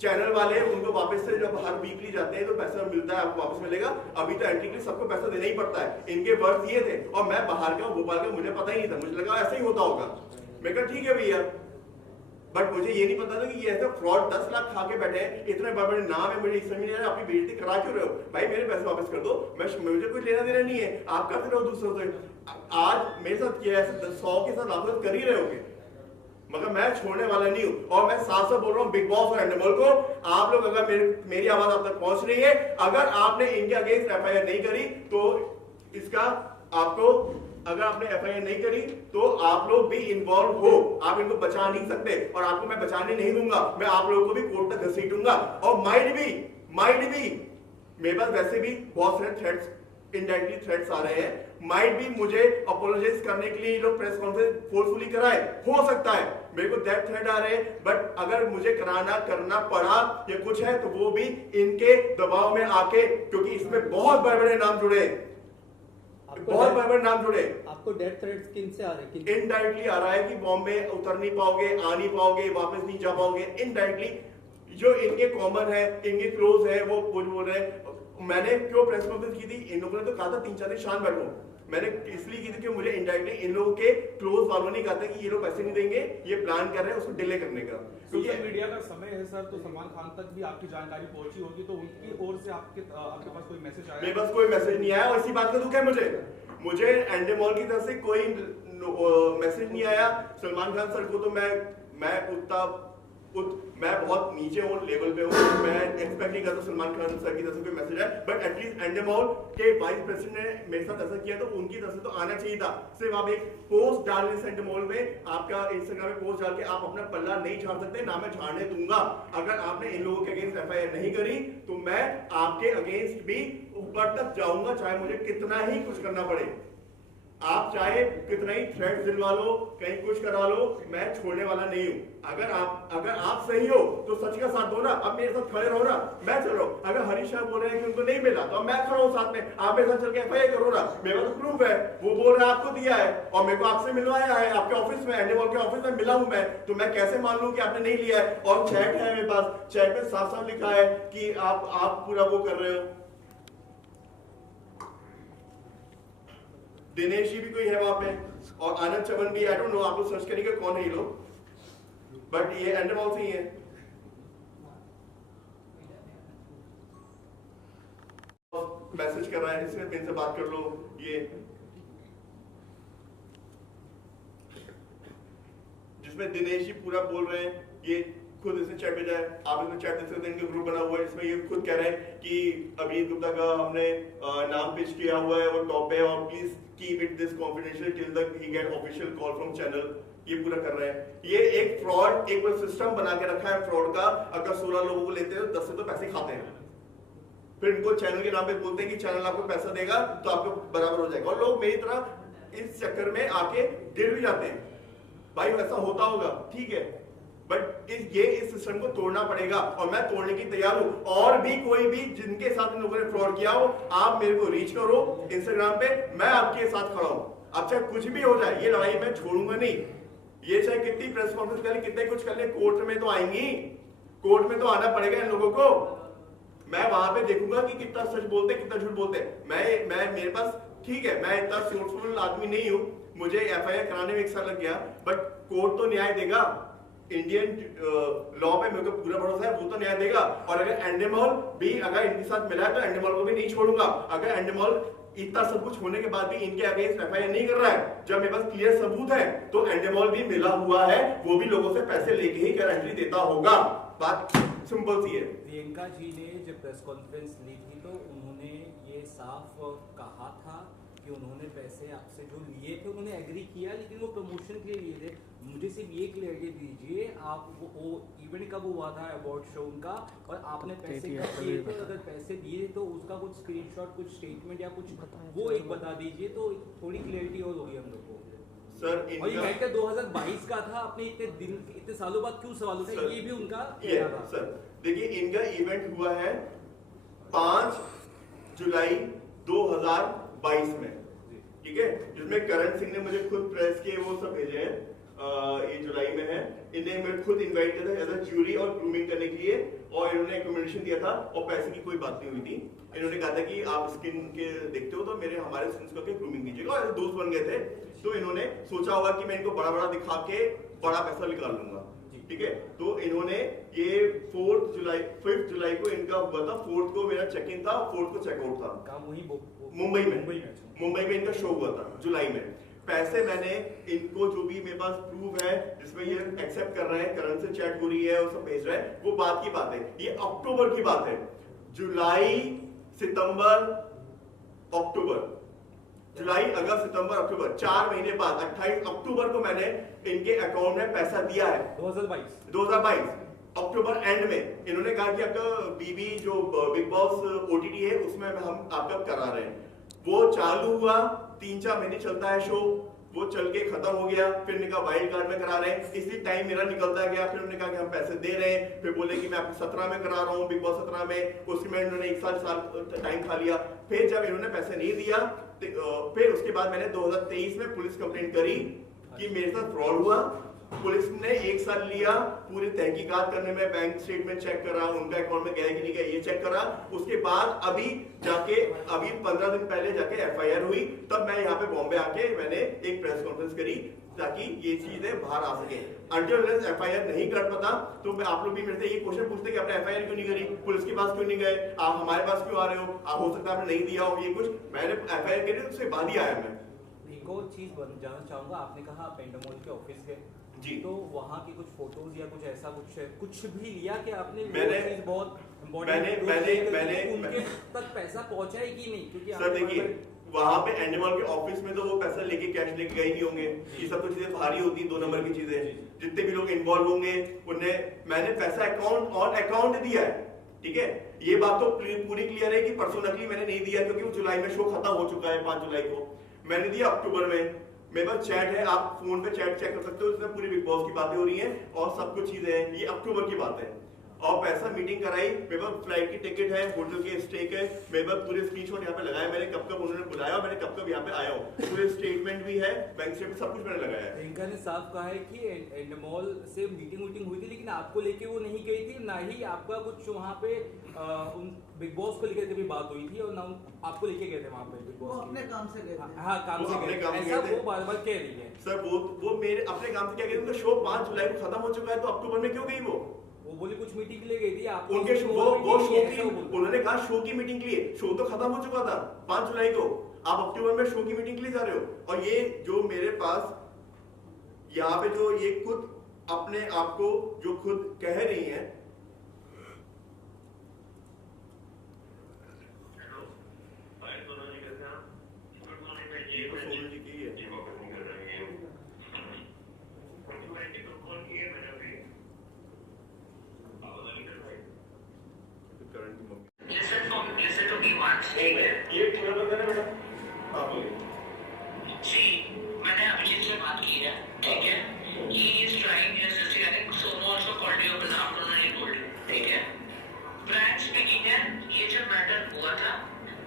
चैनल वाले उनको वापस से जब हर वीकली जाते हैं तो पैसा मिलता है, आपको वापस मिलेगा। अभी तो एंट्री के लिए सबको पैसा देना ही पड़ता है। इनके वर्थ ये थे, और मैं बाहर का भोपाल का, मुझे पता ही नहीं था, मुझे लगा ऐसा ही होता होगा। मैं कहा ठीक है भैया, बट मुझे ये नहीं पता था कि ये ऐसा फ्रॉड 10 लाख खा के बैठे हैं, इतने बड़े नाम है, मुझे समझ नहीं आ रहा। अपनी बेइज्जती करा क्यों रहे हो भाई? मेरे पैसे वापस कर दो, मुझे कोई लेना देना नहीं है, आप करते रहो दूसरों से। आज मेरे साथ किया है, 100 के साथ वापस कर ही रहे होगे, मगर मैं छोड़ने वाला नहीं हूं। और मैं साफ साफ बोल रहा हूं बिग बॉस और एंडेमोल को, आप लोग अगर मेरी आवाज आप तक पहुंच रही है, अगर आपने इनके अगेंस्ट एफआईआर नहीं करी तो इसका आपको, अगर आपने एफआईआर नहीं करी तो आप लोग भी इन्वॉल्व हो, आप इनको बचा नहीं सकते, और आपको मैं बचाने नहीं दूंगा। मैं आप लोगों को भी कोर्ट तक घसीटूंगा। और माइट भी मेरे पास वैसे भी बहुत सारे थ्रेट्स, इनडायरेक्टली थ्रेट्स आ रहे हैं, माइट भी मुझे अपोलोजाइज करने के लिए लोग प्रेस कॉन्फ्रेंस फोर्सफुली कराए, हो सकता है मेरे को डेथ थ्रेट आ रहे हैं। बट अगर मुझे करना पड़ा या कुछ है तो वो भी इनके दबाव में आके, क्योंकि इसमें बहुत बड़े नाम जुड़े हैं, बहुत बड़े नाम जुड़े। आपको डेथ थ्रेट्स किन से आ रहे हैं? इनडायरेक्टली आ रहा है कि बॉम्बे उतर नहीं पाओगे, आ नहीं पाओगे, वापस नहीं जा पाओगे। इनडायरेक्टली जो इनके कॉमन है, इनके क्लोज है, वो कुछ बोल रहे हैं। मैंने क्यों प्रेस कॉन्फ्रेंस की थी? इन लोगों ने तो कहा था 3-4 दिन शांत बैठो। मैंने इसलिए की थी कि मुझे इनडायरेक्टली इन लोगों के क्लोज वालों ने कहा था कि ये लोग पैसे नहीं देंगे, ये प्लान कर रहे हैं उसको डिले करने का। सोशल मीडिया का समय है सर, तो सलमान खान तक भी आपकी जानकारी पहुंची होगी, तो उनकी ओर से आपके पास कोई मैसेज आया? मेरे पास कोई मैसेज नहीं आया, और इसी बात का दुख है मुझे एंडेमोल की तरफ से कोई मैसेज नहीं आया। सलमान खान सर को तो मैं बहुत नीचे हूँ, लेवल पे हूँ, मैं एक्सपेक्ट नहीं करता सलमान खान सर की तरफ से कोई मैसेज आए। बट एटलीस्ट एंडेमोल के वाइस प्रेसिडेंट ने मेरे साथ ऐसा किया तो उनकी तरफ से तो आना चाहिए था। सिर्फ आप एक पोस्ट डाल रहे एंडेमोल में, आपका इंस्टाग्राम में पोस्ट डाल के आप अपना पल्ला नहीं झाड़ सकते, ना मैं झाड़ने दूंगा। अगर आपने इन लोगों के अगेंस्ट एफआईआर नहीं करी तो मैं आपके अगेंस्ट भी ऊपर तक जाऊंगा, चाहे मुझे कितना ही कुछ करना पड़े। आप चाहे कितना ही थ्रेट दिलवा लो, कहीं कुछ करा लो, मैं छोड़ने वाला नहीं हूं। अगर आप सही हो तो सच का साथ दो ना, अब मेरे साथ खड़े रहो ना, मैं चल रहा हूं। अगर हरीश शाह बोल रहे हैं कि उनको नहीं मिला तो मैं खड़ा हूं साथ में, आप मेरे साथ चल के एफआईआर करो ना, मेरे पास प्रूफ है। वो बोल रहा है आपको दिया है और मेरे को आपसे मिलवाया है, आपके ऑफिस में, एंडेमोल के ऑफिस में मिला हूं मैं, तो मैं कैसे मान लूं कि आपने नहीं लिया है? और चैट है मेरे पास, चैट में साफ साफ लिखा है कि आप पूरा वो कर रहे हो। दिनेश जी भी कोई है वहां पे, और आनंद चवन भी, आई डोंट नो, आप लोग सर्च करेंगे कौन है ये लोग, बट ये एंडेमोल से ही है। मैसेज कर रहा है, इसमें इनसे बात कर लो। ये जिसमें दिनेश जी पूरा बोल रहे हैं, ये खुद इसने चैट भेजा है, आप इसमें चैट देख सकते हैं, इनका ग्रुप बना हुआ है, इसमें ये खुद कह रहे हैं कि अभिजीत गुप्ता का हमने नाम पिच किया हुआ है, वो टॉप पे, और please keep it this confidential till the he get official call from channel. ये पूरा कर रहे हैं। ये एक फ्रॉड, एक सिस्टम बना के रखा है फ्रॉड का। अगर 16 लोगों को लेते हैं तो 10 से तो पैसे खाते हैं, फिर इनको चैनल के नाम पे बोलते हैं कि चैनल आपको पैसा देगा तो आपको बराबर हो जाएगा, और लोग मेरी तरह इस चक्कर में आके गिर भी जाते हैं। भाई वैसा होता होगा, ठीक है, बट इस सिस्टम को तोड़ना पड़ेगा, और मैं तोड़ने की तैयार हूं। और भी कोई भी जिनके साथ इन लोगों ने फ्रॉड किया हो, आप मेरे को रीच करो इंस्टाग्राम पे, मैं आपके साथ खड़ा हूं। अब चाहे कुछ भी हो जाए, ये लड़ाई मैं छोड़ूंगा नहीं। ये चाहे कितनी प्रेस कॉन्फ्रेंस कर ले, कितने कुछ कर ले, कोर्ट में तो आएंगी, कोर्ट में तो आना पड़ेगा इन लोगों को। मैं वहां पे देखूंगा कि कितना सच बोलते, कितना झूठ बोलते। मैं मेरे पास, ठीक है, मैं इतना सूटफुल आदमी नहीं हूं, मुझे एफआईआर कराने में 1 साल लग गया, बट कोर्ट तो न्याय देगा। इंडियन लॉ पे मेरे को पूरा भरोसा है, वो तो न्याय देगा। और अगर एंडेमोल भी अगर इनके साथ मिला है तो एंडेमोल को भी नहीं छोड़ूंगा। अगर एंडेमोल इतना सब कुछ होने के बाद भी इनके अगेंस्ट एफआईआर नहीं कर रहा है, जब मेरे पास क्लियर सबूत है, तो एंडेमोल भी मिला हुआ है, वो भी लोगों से पैसे लेके ही गारंटी देता होगा। बात सिंपल सी है। प्रियंका जी ने जब प्रेस कॉन्फ्रेंस ली थी तो उन्होंने ये साफ कहा था कि उन्होंने पैसे आपसे जो लिए थे उन्होंने एग्री किया, लेकिन वो प्रमोशन के लिए लिए थे। मुझे सिर्फ ये क्लियरिटी दीजिए, आप वो इवेंट कब हुआ था अवार्ड शो उनका, और आपने पैसे कब दिए थे? अगर पैसे दिए तो उसका कुछ स्क्रीनशॉट, कुछ स्टेटमेंट या कुछ वो एक बता दीजिए, तो थोड़ी क्लियरिटी और होगी हम लोग को। सर और ये इवेंट 2022 का था, अपने इतने सालों बाद क्यों सवाल उठा? ये भी उनका सर देखिए, इनका इवेंट हुआ है 5 जुलाई 2022 में, ठीक है, जिसमें करण सिंह ने मुझे खुद प्रेस के वो सब भेजे हैं, ये जुलाई में है। इन्हें मैं खुद इनवाइट किया था एज अ ज्यूरी और ग्रूमिंग करने के लिए, और इन्होंने रिकमेंडेशन दिया था और पैसे की कोई बात नहीं हुई थी। इन्होंने कहा था कि आप स्किन के देखते हो तो हमारे स्किन को ग्रूमिंग कीजिएगा, और दोस्त बन गए थे। तो इन्होंने सोचा होगा कि मैं इनको बड़ा बड़ा दिखा के बड़ा पैसा निकाल लूंगा, ठीक है। तो इन्होंने ये 5 जुलाई को इनका हुआ था, 4th को मेरा चेक इन था, 4th को चेकआउट था। काम वही मुंबई में इनका शो हुआ था जुलाई में। पैसे मैंने इनको जो भी मेरे पास प्रूफ है जिसमें ये एक्सेप्ट कर रहे हैं, करण से चैट हो रही है और सब भेज रहे हैं, वो बात की बात है। ये अक्टूबर की बात है, जुलाई सितंबर अक्टूबर, जुलाई अगस्त सितंबर अक्टूबर, 4 महीने बाद 28 अक्टूबर को मैंने इनके अकाउंट में पैसा दिया है। 2022 अक्टूबर एंड में इन्होंने कहा कि आपका बीबी जो बिग बॉस ओटीटी है उसमें हम आपका करा रहे हैं। वो चालू हुआ, 3-4 महीने चलता है शो, वो चल के खत्म हो गया। फिर उन्होंने कहा वाइल्ड कार्ड में करा रहे हैं, इसी टाइम मेरा निकलता गया। फिर उन्होंने कहा कि हम पैसे दे रहे हैं, फिर बोले कि मैं आपको 17 में करा रहा हूँ, बिग बॉस 17 में। उसमें इन्होंने 1 साल टाइम खा लिया। फिर जब इन्होंने पैसे नहीं दिया, फिर उसके बाद मैंने 2023 में पुलिस कंप्लेंट करी कि मेरे साथ फ्रॉड हुआ। पुलिस ने 1 साल लिया पूरी तहकीकात करने में, बैंक स्टेटमेंट चेक करा, उनका अकाउंट में गया कि नहीं गया ये चेक करा। उसके बाद अभी 15 दिन पहले जाके एफआईआर हुई। तब मैं यहाँ पे बॉम्बे आके मैंने एक प्रेस कॉन्फ्रेंस करी ताकि ये चीजें बाहर आ सके। अंटिल एफआईआर नहीं कर पाता तो आप लोग भी मेरे से ये क्वेश्चन पूछते कि आपने एफआईआर क्यों नहीं करी, पुलिस के पास क्यों नहीं गए, आप हमारे पास क्यों आ रहे हो, आप हो सकता है आपने नहीं दिया हो। ये कुछ मैंने एफआईआर करी, उसके बाद ही आया मैं। एक और चीज जानना चाहूंगा, आपने कहा आप एंडोमोल के ऑफिस गए जी, तो वहाँ की कुछ फोटोज या कुछ ऐसा कुछ भी लिया कि आपने? मैंने बहुत उनके तक पैसा पहुंचा है कि नहीं? क्योंकि सर देखिए वहां पे एंडोमोल के ऑफिस में तो वो पैसा लेके कैश लेके गए नहीं होंगे। ये सब तो चीजें भारी होती है, 2 नंबर की चीजें। जितने भी लोग इन्वॉल्व होंगे उन्हें मैंने पैसा अकाउंट दिया है, ठीक है। ये बात तो पूरी क्लियर है कि परसों नकली मैंने नहीं दिया, क्योंकि वो जुलाई में शो खत्म हो चुका है। 5 जुलाई को मैंने दिया, अक्टूबर में मेरे पास चैट है, आप फोन पे चैट चेक कर सकते हो, इसमें पूरी बिग बॉस की बातें हो रही हैं और सब कुछ चीजें हैं। ये अक्टूबर की बात है। और पैसा मीटिंग कराई, मेरे पास फ्लाइट की टिकट है, होटल के स्टेक है, मेरे पास पूरे स्क्रीनशॉट यहाँ पे लगाया मैंने, कब उन्होंने बुलाया, मैंने कब यहाँ पे आया हूँ, पूरे स्टेटमेंट भी है, बैंक स्टेटमेंट सब कुछ मैंने लगाया है। प्रियंका ने साफ कहा है कि एंडोमोल से मीटिंग हुई थी, लेकिन आपको लेके वो नहीं गई थी, ना ही आपका कुछ वहाँ पे उन बिग बॉस को लेकर कभी बात हुई थी, और ना आपको लेके गए थे वहाँ पे बिग बॉस। अपने काम से गए थे। हाँ, काम से गए थे, ऐसा वो बार-बार कह रही है। सर वो मेरे अपने काम से क्या कहते हैं, शो 5 जुलाई को खत्म हो चुका है, तो अक्टूबर में क्यों गई वो बोली कुछ मीटिंग के लिए गई थी आप उनके वो शो की, उन्होंने कहा शो की मीटिंग के लिए। शो तो खत्म हो चुका था 5 जुलाई को, आप अक्टूबर में शो की मीटिंग के लिए जा रहे हो। और ये जो मेरे पास यहाँ पे जो ये खुद अपने आप को जो खुद कह रही हैं, ये क्लियर कर देना बेटा। हाँ बोलिए जी, मैंने अभिजीत से बात की है, ठीक है। He is trying his best. I think Sonu also called you up in the afternoon and he told you, ठीक है। Frank speaking है, ये जब मैटर हुआ था,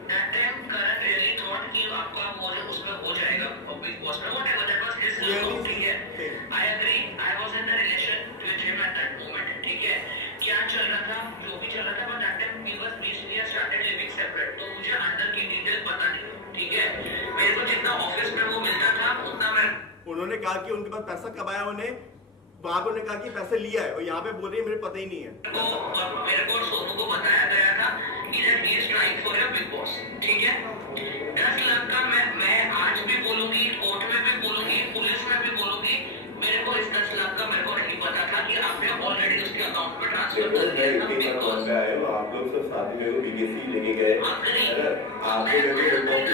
that time Karan really thought कि आपका वो उसमें हो जाएगा, Big Boss में, whatever that was his look, ठीक है। I agree, I was in the relation with him at that moment, ठीक है। क्या चल रहा था, जो भी चल रहा था, but that time we started living separate, तो मुझे अंदर की डिटेल पता नहीं, ठीक है। मेरे को जितना ऑफिस में वो मिलता था उतना मैं, उन्होंने कहा कि उनके पास पैसा कब आया, उन्हें वहां पे उन्होंने कहा कि पैसे लिया है, और यहाँ पे बोल रही है मेरे पता ही नहीं है। मेरे को सोनू को बताया गया था कि that he is trying for a big boss, ठीक है। 10 लाख का मैं आज भी बोलूंगी, कोर्ट में भी बोलूंगी, पुलिस में भी बोलूंगी, मेरे को इस 10 लाख का मेरे को नहीं पता था कि आपने ऑलरेडी उसके अकाउंट में ट्रांसफर कर दिया था बिग बॉस। आप लोग सब साथ में वो बीबीसी लेके गए, आपके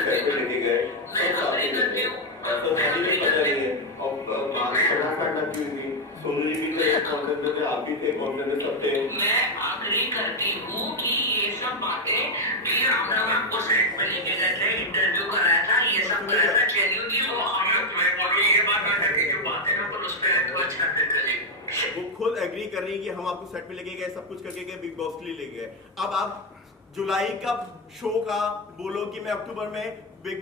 पैसे लेके गए, सब साथ में करते हो, तो सभी को पता नहीं है। और बात फटाफट क्यों थी, सोनू जी भी थे कॉन्फ्रेंस में, आप भी थे कॉन्फ्रेंस में, सब थे। मैं आग्रह करती हूँ कि ये सब बातें कि हम लोग आपको सेट पे लेके गए थे, इंटरव्यू कराया था, ये सब कराया था, जेन्युइनली वो हम लोग, मैं बोलूँ ये बात ना करके जो बातें ना, पर उस पर तो अच्छा चलेगी। वो खुद एग्री कर रही है कि हम आपको सेट पे लेके गए, सब कुछ करके गए, बिग बॉस के लिए लेके गए। अब आप जुलाई का शो का बोलो कि मैं अक्टूबर में बिग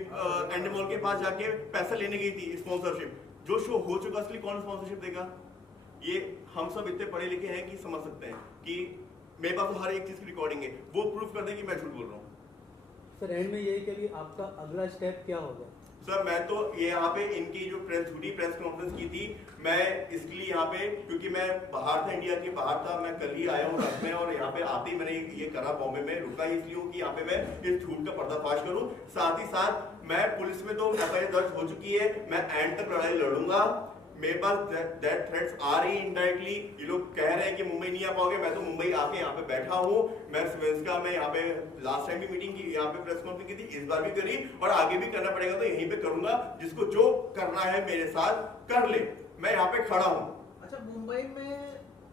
एंडमॉल के पास जाके पैसा लेने गई थी स्पॉन्सरशिप, जो शो हो चुका इसलिए कौन स्पॉन्सरशिप देगा? ये हम सब इतने पढ़े लिखे हैं कि समझ सकते हैं कि मेरे पास तो हर एक चीज की रिकॉर्डिंग है, वो प्रूफ कर दे कि मैं झूठ बोल रहा हूँ। सर एंड में यही कि अभी आपका अगला स्टेप क्या होगा? सर मैं तो ये यहाँ पे इनकी जो झूठी प्रेस कॉन्फ्रेंस की थी, मैं इसलिए यहाँ पे, क्योंकि मैं बाहर था, इंडिया के बाहर था, मैं कल ही आया हूँ रात में, और यहाँ पे आते ही मैंने ये करा, बॉम्बे में रुका ही इसलिए हूँ कि यहाँ पे मैं इस झूठ का पर्दाफाश करूँ। साथ ही साथ मैं पुलिस में तो एफआईआर दर्ज हो चुकी है, मैं एंड तक लड़ाई लड़ूंगा। मेरे पास डेथ थ्रेट्स आ रही है इनडायरेक्टली, ये लोग कह रहे हैं कि मुंबई नहीं आ पाओगे, मैं तो मुंबई आके यहाँ पे बैठा हूँ। मैं स्वेंस्का में यहाँ पे लास्ट टाइम भी मीटिंग की, यहाँ पे प्रेस कॉन्फ्रेंस की थी, इस बार भी करी और आगे भी करना पड़ेगा तो यहीं पे करूंगा। जिसको जो करना है मेरे साथ कर ले, मैं यहाँ पे खड़ा हूँ। अच्छा, मुंबई में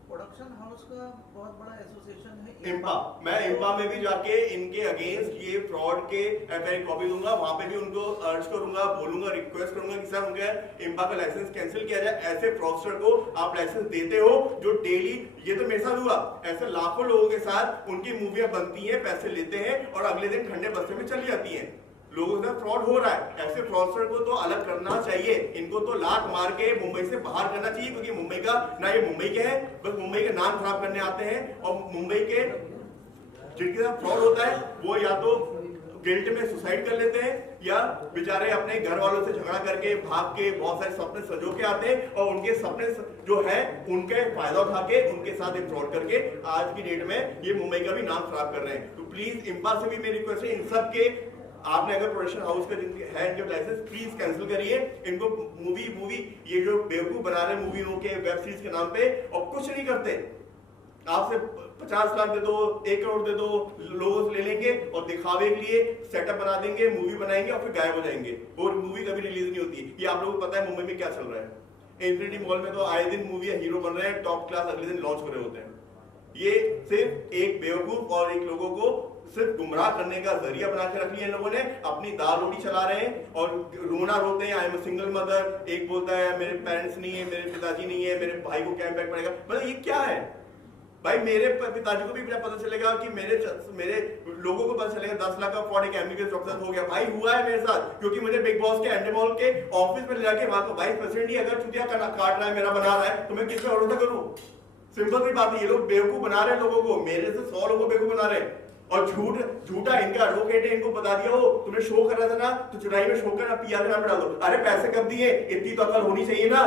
प्रोडक्शन हाउस का बहुत बड़ा एसोसिएशन है इम्पा, मैं इम्पा में भी जाके इनके अगेंस्ट ये फ्रॉड के एफआईआर कॉपी दूंगा, वहां पे भी उनको अर्ज करूंगा, बोलूंगा, रिक्वेस्ट करूंगा कि सर उनके इम्पा का लाइसेंस कैंसिल किया जाए। ऐसे फ्रॉडस्टर को आप लाइसेंस देते हो जो डेली, ये तो मेरे साथ हुआ, ऐसे लाखों लोगों के साथ उनकी मूवियां बनती हैं, पैसे लेते हैं और अगले दिन ठंडे बस्ते में चली जाती हैं। लोगों से फ्रॉड हो रहा है, ऐसे फ्रॉडस्टर को तो अलग करना चाहिए, इनको तो लात मार के मुंबई से बाहर करना चाहिए, क्योंकि मुंबई का ना ये मुंबई के हैं, बस मुंबई के नाम खराब करने आते हैं। और मुंबई के जिनके साथ फ्रॉड होता है वो या तो गिल्ट में सुसाइड कर लेते हैं या बेचारे अपने घर वालों से झगड़ा करके भाग के बहुत सारे सपने संजो के आते हैं और उनके सपने जो है उनके फायदा उठा के उनके साथ फ्रॉड करके आज की डेट में ये मुंबई का भी नाम खराब कर रहे हैं। तो प्लीज इम्पा से भी मेरी रिक्वेस्ट है, इन सब के आपने अगर प्रोडक्शन हाउस का है इनके लाइसेंस प्लीज कैंसिल करिए। इनको मूवी ये जो बेवकूफ बना रहे हैं मूवियों के वेब सीरीज के नाम पे और कुछ नहीं करते। आपसे 50 लाख दे दो, 1 करोड़ दे दो, लोगों से ले लेंगे और दिखावे के लिए सेटअप बना देंगे, मूवी बनाएंगे और फिर गायब हो जाएंगे और मूवी कभी रिलीज नहीं होती। ये आप लोगों को पता है मुंबई में क्या चल रहा है। इंफिनिटी मॉल में तो आए दिन मूवी हीरो बन रहे हैं, टॉप क्लास, अगले दिन लॉन्च हो रहे होते हैं। ये सिर्फ एक बेवकूफ और एक लोगों को सिर्फ गुमराह करने का जरिया बना के रख लिया इन लोगों ने, अपनी दाल रोटी चला रहे हैं और रोना रोते हैं, आई एम सिंगल मदर। एक बोलता है मेरे पेरेंट्स नहीं है, मेरे पिताजी नहीं है, मेरे भाई को क्या इम्पैक्ट पड़ेगा। मतलब ये क्या है भाई? मेरे पिताजी को भी पता चलेगा कि मेरे लोगों को पता चलेगा 10 लाख का फ्रॉड एक एमबीबीएस डॉक्टर हो गया। भाई हुआ है मेरे साथ, क्योंकि मुझे बिग बॉस के एंडमॉल के ऑफिस में ले जाके वहां का वाइस प्रेसिडेंट ही अगर चुटिया काट रहा है, मेरा बना रहा है, तो मैं किस पे भरोसा करूं? सिंपल सी बात है, ये लोग बेवकूफ बना रहे हैं लोगों को, मेरे से 100 लोगों को बेवकूफ बना रहे हैं। और झूठा इनका एडवोकेट है, इनको बता दिया हो तुमने शो कर रहा था ना, तो जुलाई में शो करना, पीआर के नाम पे डाल दो। अरे पैसे कब दिए? इतनी तो अकल होनी चाहिए ना,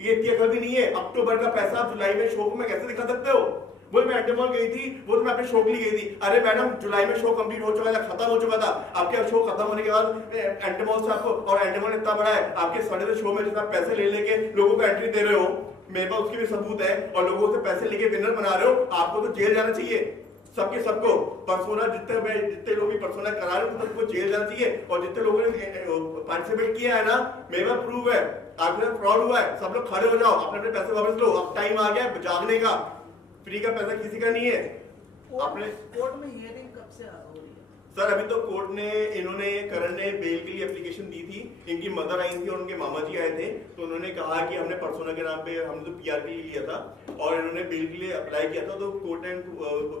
ये इतनी अकल भी नहीं है। अक्टूबर का पैसा आप जुलाई में शो को मैं कैसे दिखा सकते हो? वो मैं एंडमॉल गई थी, वो तो मैं अपने शो के लिए गई थी। अरे मैडम जुलाई में शो कंप्लीट हो चुका था, खत्म हो चुका था। आपके शो खत्म होने के बाद एंडमॉल से आपको, और एंडमॉल इतना बड़ा है, आपके साढ़े शो में जितना पैसे ले लेके लोगों को एंट्री दे रहे हो, मेरे पास उसकी भी सबूत है, और लोगों से पैसे लेके विनर बना रहे हो, आपको तो जेल जाना चाहिए। सबको पर्सोना जितने लोग भी पर्सोना करा रहे हो तो सबको जेल जाना चाहिए। और जितने लोगों ने पार्टिसिपेट किया है ना, मेरे पास प्रूफ है, आपके साथ फ्रॉड हुआ है। सब लोग खड़े हो जाओ, अपने अपने पैसे वापस लो, अब टाइम आ गया जागने का। फ्री का पैसा किसी का नहीं है। आपने कोर्ट में हियरिंग कब से हो रही है? सर अभी तो कोर्ट ने, इन्होंने करण ने बेल के लिए एप्लीकेशन दी थी, इनकी मदर आई थी और उनके मामा जी आए थे, तो उन्होंने कहा कि हमने पर्सोना के नाम पे, हमने तो पीआर के लिए लिया था और इन्होंने बेल के लिए अप्लाई किया था। तो कोर्ट ने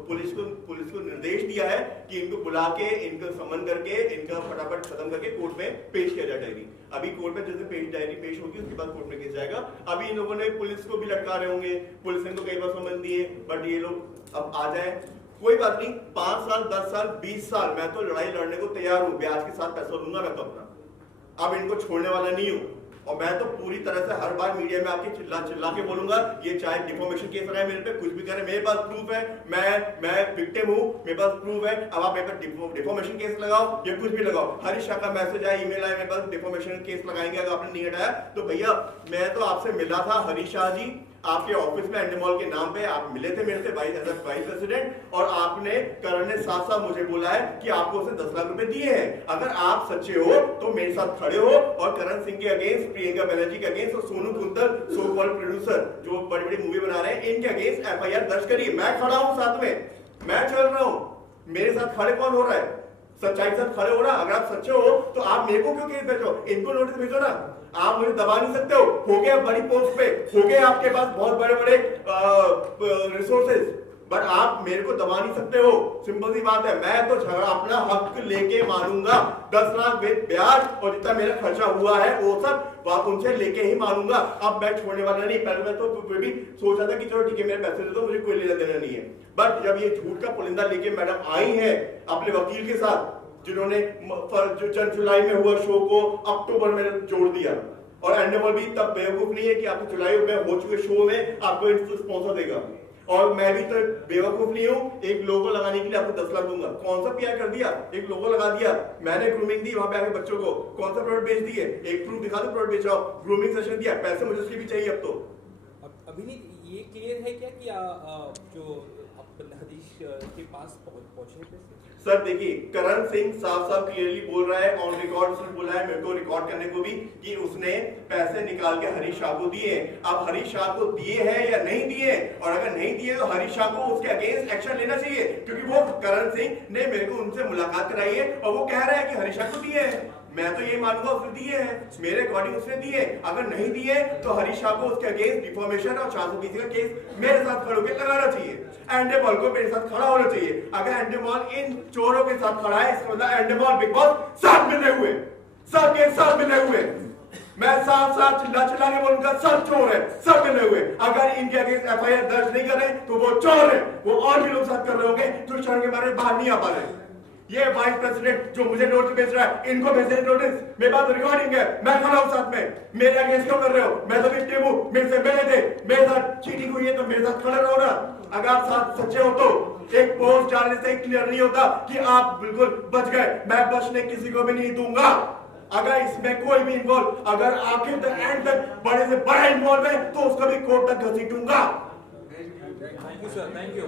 पुलिस को निर्देश दिया है कि इनको बुला के, इनको समन करके, इनका फटाफट खत्म करके कोर्ट में पेश किया जाए डायरी। अभी कोर्ट में जैसे डायरी पेश होगी उसके बाद कोर्ट में केस जाएगा। अभी इन लोगों ने पुलिस को भी लटका रहे होंगे, पुलिस ने तो कई बार समन दिए, बट ये लोग अब आ जाए, कोई बात नहीं। 5 साल 10 साल 20 साल मैं तो लड़ाई लड़ने को तैयार हूं, ब्याज के साथ पैसा लूंगा मैं तो अपना। अब इनको छोड़ने वाला नहीं हूं और मैं तो पूरी तरह से हर बार मीडिया में आके चिल्ला के बोलूंगा, ये चाहे डिफॉर्मेशन केस लगाए मेरे पे, कुछ भी करे, मेरे पास प्रूफ है, मैं विक्टिम हूं, मेरे पास प्रूफ है। अब आप मेरे पे डिफॉर्मेशन केस लगाओ या कुछ भी लगाओ, हरीश शाह का मैसेज आया, ईमेल आया, मेरे पास डिफॉर्मेशन केस लगाएंगे अगर आपने नहीं हटाया तो। भैया मैं तो आपसे मिला था, हरीश शाह जी आपके ऑफिस में एंडमॉल के नाम पे आप मिले थे मेरे से वाइस प्रेसिडेंट, और आपने करण ने साफ साफ मुझे बोला है कि आपको उसे 10 लाख रुपए दिए हैं। अगर आप सच्चे हो तो मेरे साथ खड़े हो और करण सिंह के अगेंस्ट, प्रियंका बनर्जी के अगेंस्ट और Sonu Kundal so called producer जो बड़ी बड़ी मूवी बना रहे हैं, इनके अगेंस्ट एफआईआर दर्ज करिए। मैं खड़ा हूं साथ में, मैं चल रहा हूं, मेरे साथ खड़े कौन हो रहा है? सच्चाई के साथ खड़े हो ना। अगर आप सच्चे हो तो आप मेरे को क्यों केस भेजो, इनको नोटिस भेजो ना। आप मुझे दबा नहीं सकते हो गए बड़ी पोस्ट पे, हो गए आपके पास बहुत बड़े बड़े रिसोर्सेज, बट आप मेरे को दबा नहीं सकते हो, सिंपल सी बात है। मैं तो झगड़ा अपना हक लेके मानूंगा, 10 लाख विद ब्याज और जितना मेरा खर्चा हुआ है वो सब उनसे लेके ही मानूंगा। अब मैं छोड़ने वाला नहीं। पहले मैं तो फिर भी सोचा था कि चलो ठीक है मेरे पैसे दे दो, मुझे कोई लेना देना नहीं है। बट जब ये झूठ का पुलिंदा लेके मैडम आई है अपने वकील के साथ, जिन्होंने जो जुलाई में हुआ शो को अक्टूबर में जोड़ दिया, और एंडेमोल भी तब बेवकूफ नहीं है कि आपको जुलाई में हो चुके शो में आपको स्पॉन्सर देगा, और मैं भी तो बेवकूफ नहीं हूं एक लोगो लगाने के लिए आपको 10 लाख दूंगा। कौन सा पीआर कर दिया, एक लोगो लगा दिया, मैंने ग्रूमिंग दी वहां पे आके बच्चों को, कौन सा प्रोडक्ट बेच दिए, एक प्रूफ दिखा दो प्रोडक्ट बेच रहा हूं, ग्रूमिंग सेशन दिया, पैसे मुझे उसके भी चाहिए। अब तो अभिनीत ये क्लियर है क्या कि जो हरीश के पास पहुंचे पैसे? सर देखिए, करण सिंह साफ साफ क्लियरली बोल रहा है, ऑन रिकॉर्ड उसने बोला है मेरे को रिकॉर्ड करने को भी, कि उसने पैसे निकाल के हरीश शाह को दिए। अब हरीश शाह को दिए हैं या नहीं दिए, और अगर नहीं दिए तो हरीश शाह को उसके अगेंस्ट एक्शन लेना चाहिए, क्योंकि वो करण सिंह ने मेरे को उनसे मुलाकात कराई है और वो कह रहा है कि हरीश शाह को दिए हैं। मैं तो ये मानूंगा उसने दिए हैं, मेरे अकॉर्डिंग उसने दिए। अगर नहीं दिए तो हरीश शाह को उसके अगेंस्ट डिफॉर्मेशन और 420 का केस मेरे साथ खड़े होकर लगाना चाहिए। एंडेमॉल को मेरे साथ खड़ा होना चाहिए। अगर एंडेमॉल इन चोरों के साथ खड़ा है, इसका मतलब एंडेमॉल बिग बॉस सब मिले हुए, सबके सब मिले हुए। मैं साफ साफ चिल्ला चिल्ला के बोलूंगा सब चोर है, सब मिले हुए। अगर इनके अगेंस्ट एफआईआर दर्ज नहीं कर रहे तो वो चोर है, वो और भी लोग साथ कर रहे होंगे जो शरण के बारे में बाहर नहीं आ पा रहे। ये वाइस प्रेसिडेंट जो मुझे नोटिस भेज रहा है, इनको भेजे नोटिस, मेरे पास रिकॉर्डिंग है, मैं खड़ा हूं साथ में। मेरे अगेंस्ट क्यों कर रहे हो? मैं तो विक्टिम हूं, मेरे से मिले थे, मेरे साथ चीटिंग हुई है तो मेरे साथ खड़े रहो ना। अगर आप साथ सच्चे हो तो एक पोस्ट डालने से क्लियर नहीं होता कि आप बिल्कुल बच गए। मैं बचने किसी को भी नहीं दूंगा। अगर इसमें कोई भी इन्वॉल्व, अगर आखिर तक एंड तक बड़े से बड़ा इन्वॉल्व है तो उसको भी कोर्ट तक घसीटूंगा। Thank you sir, thank you.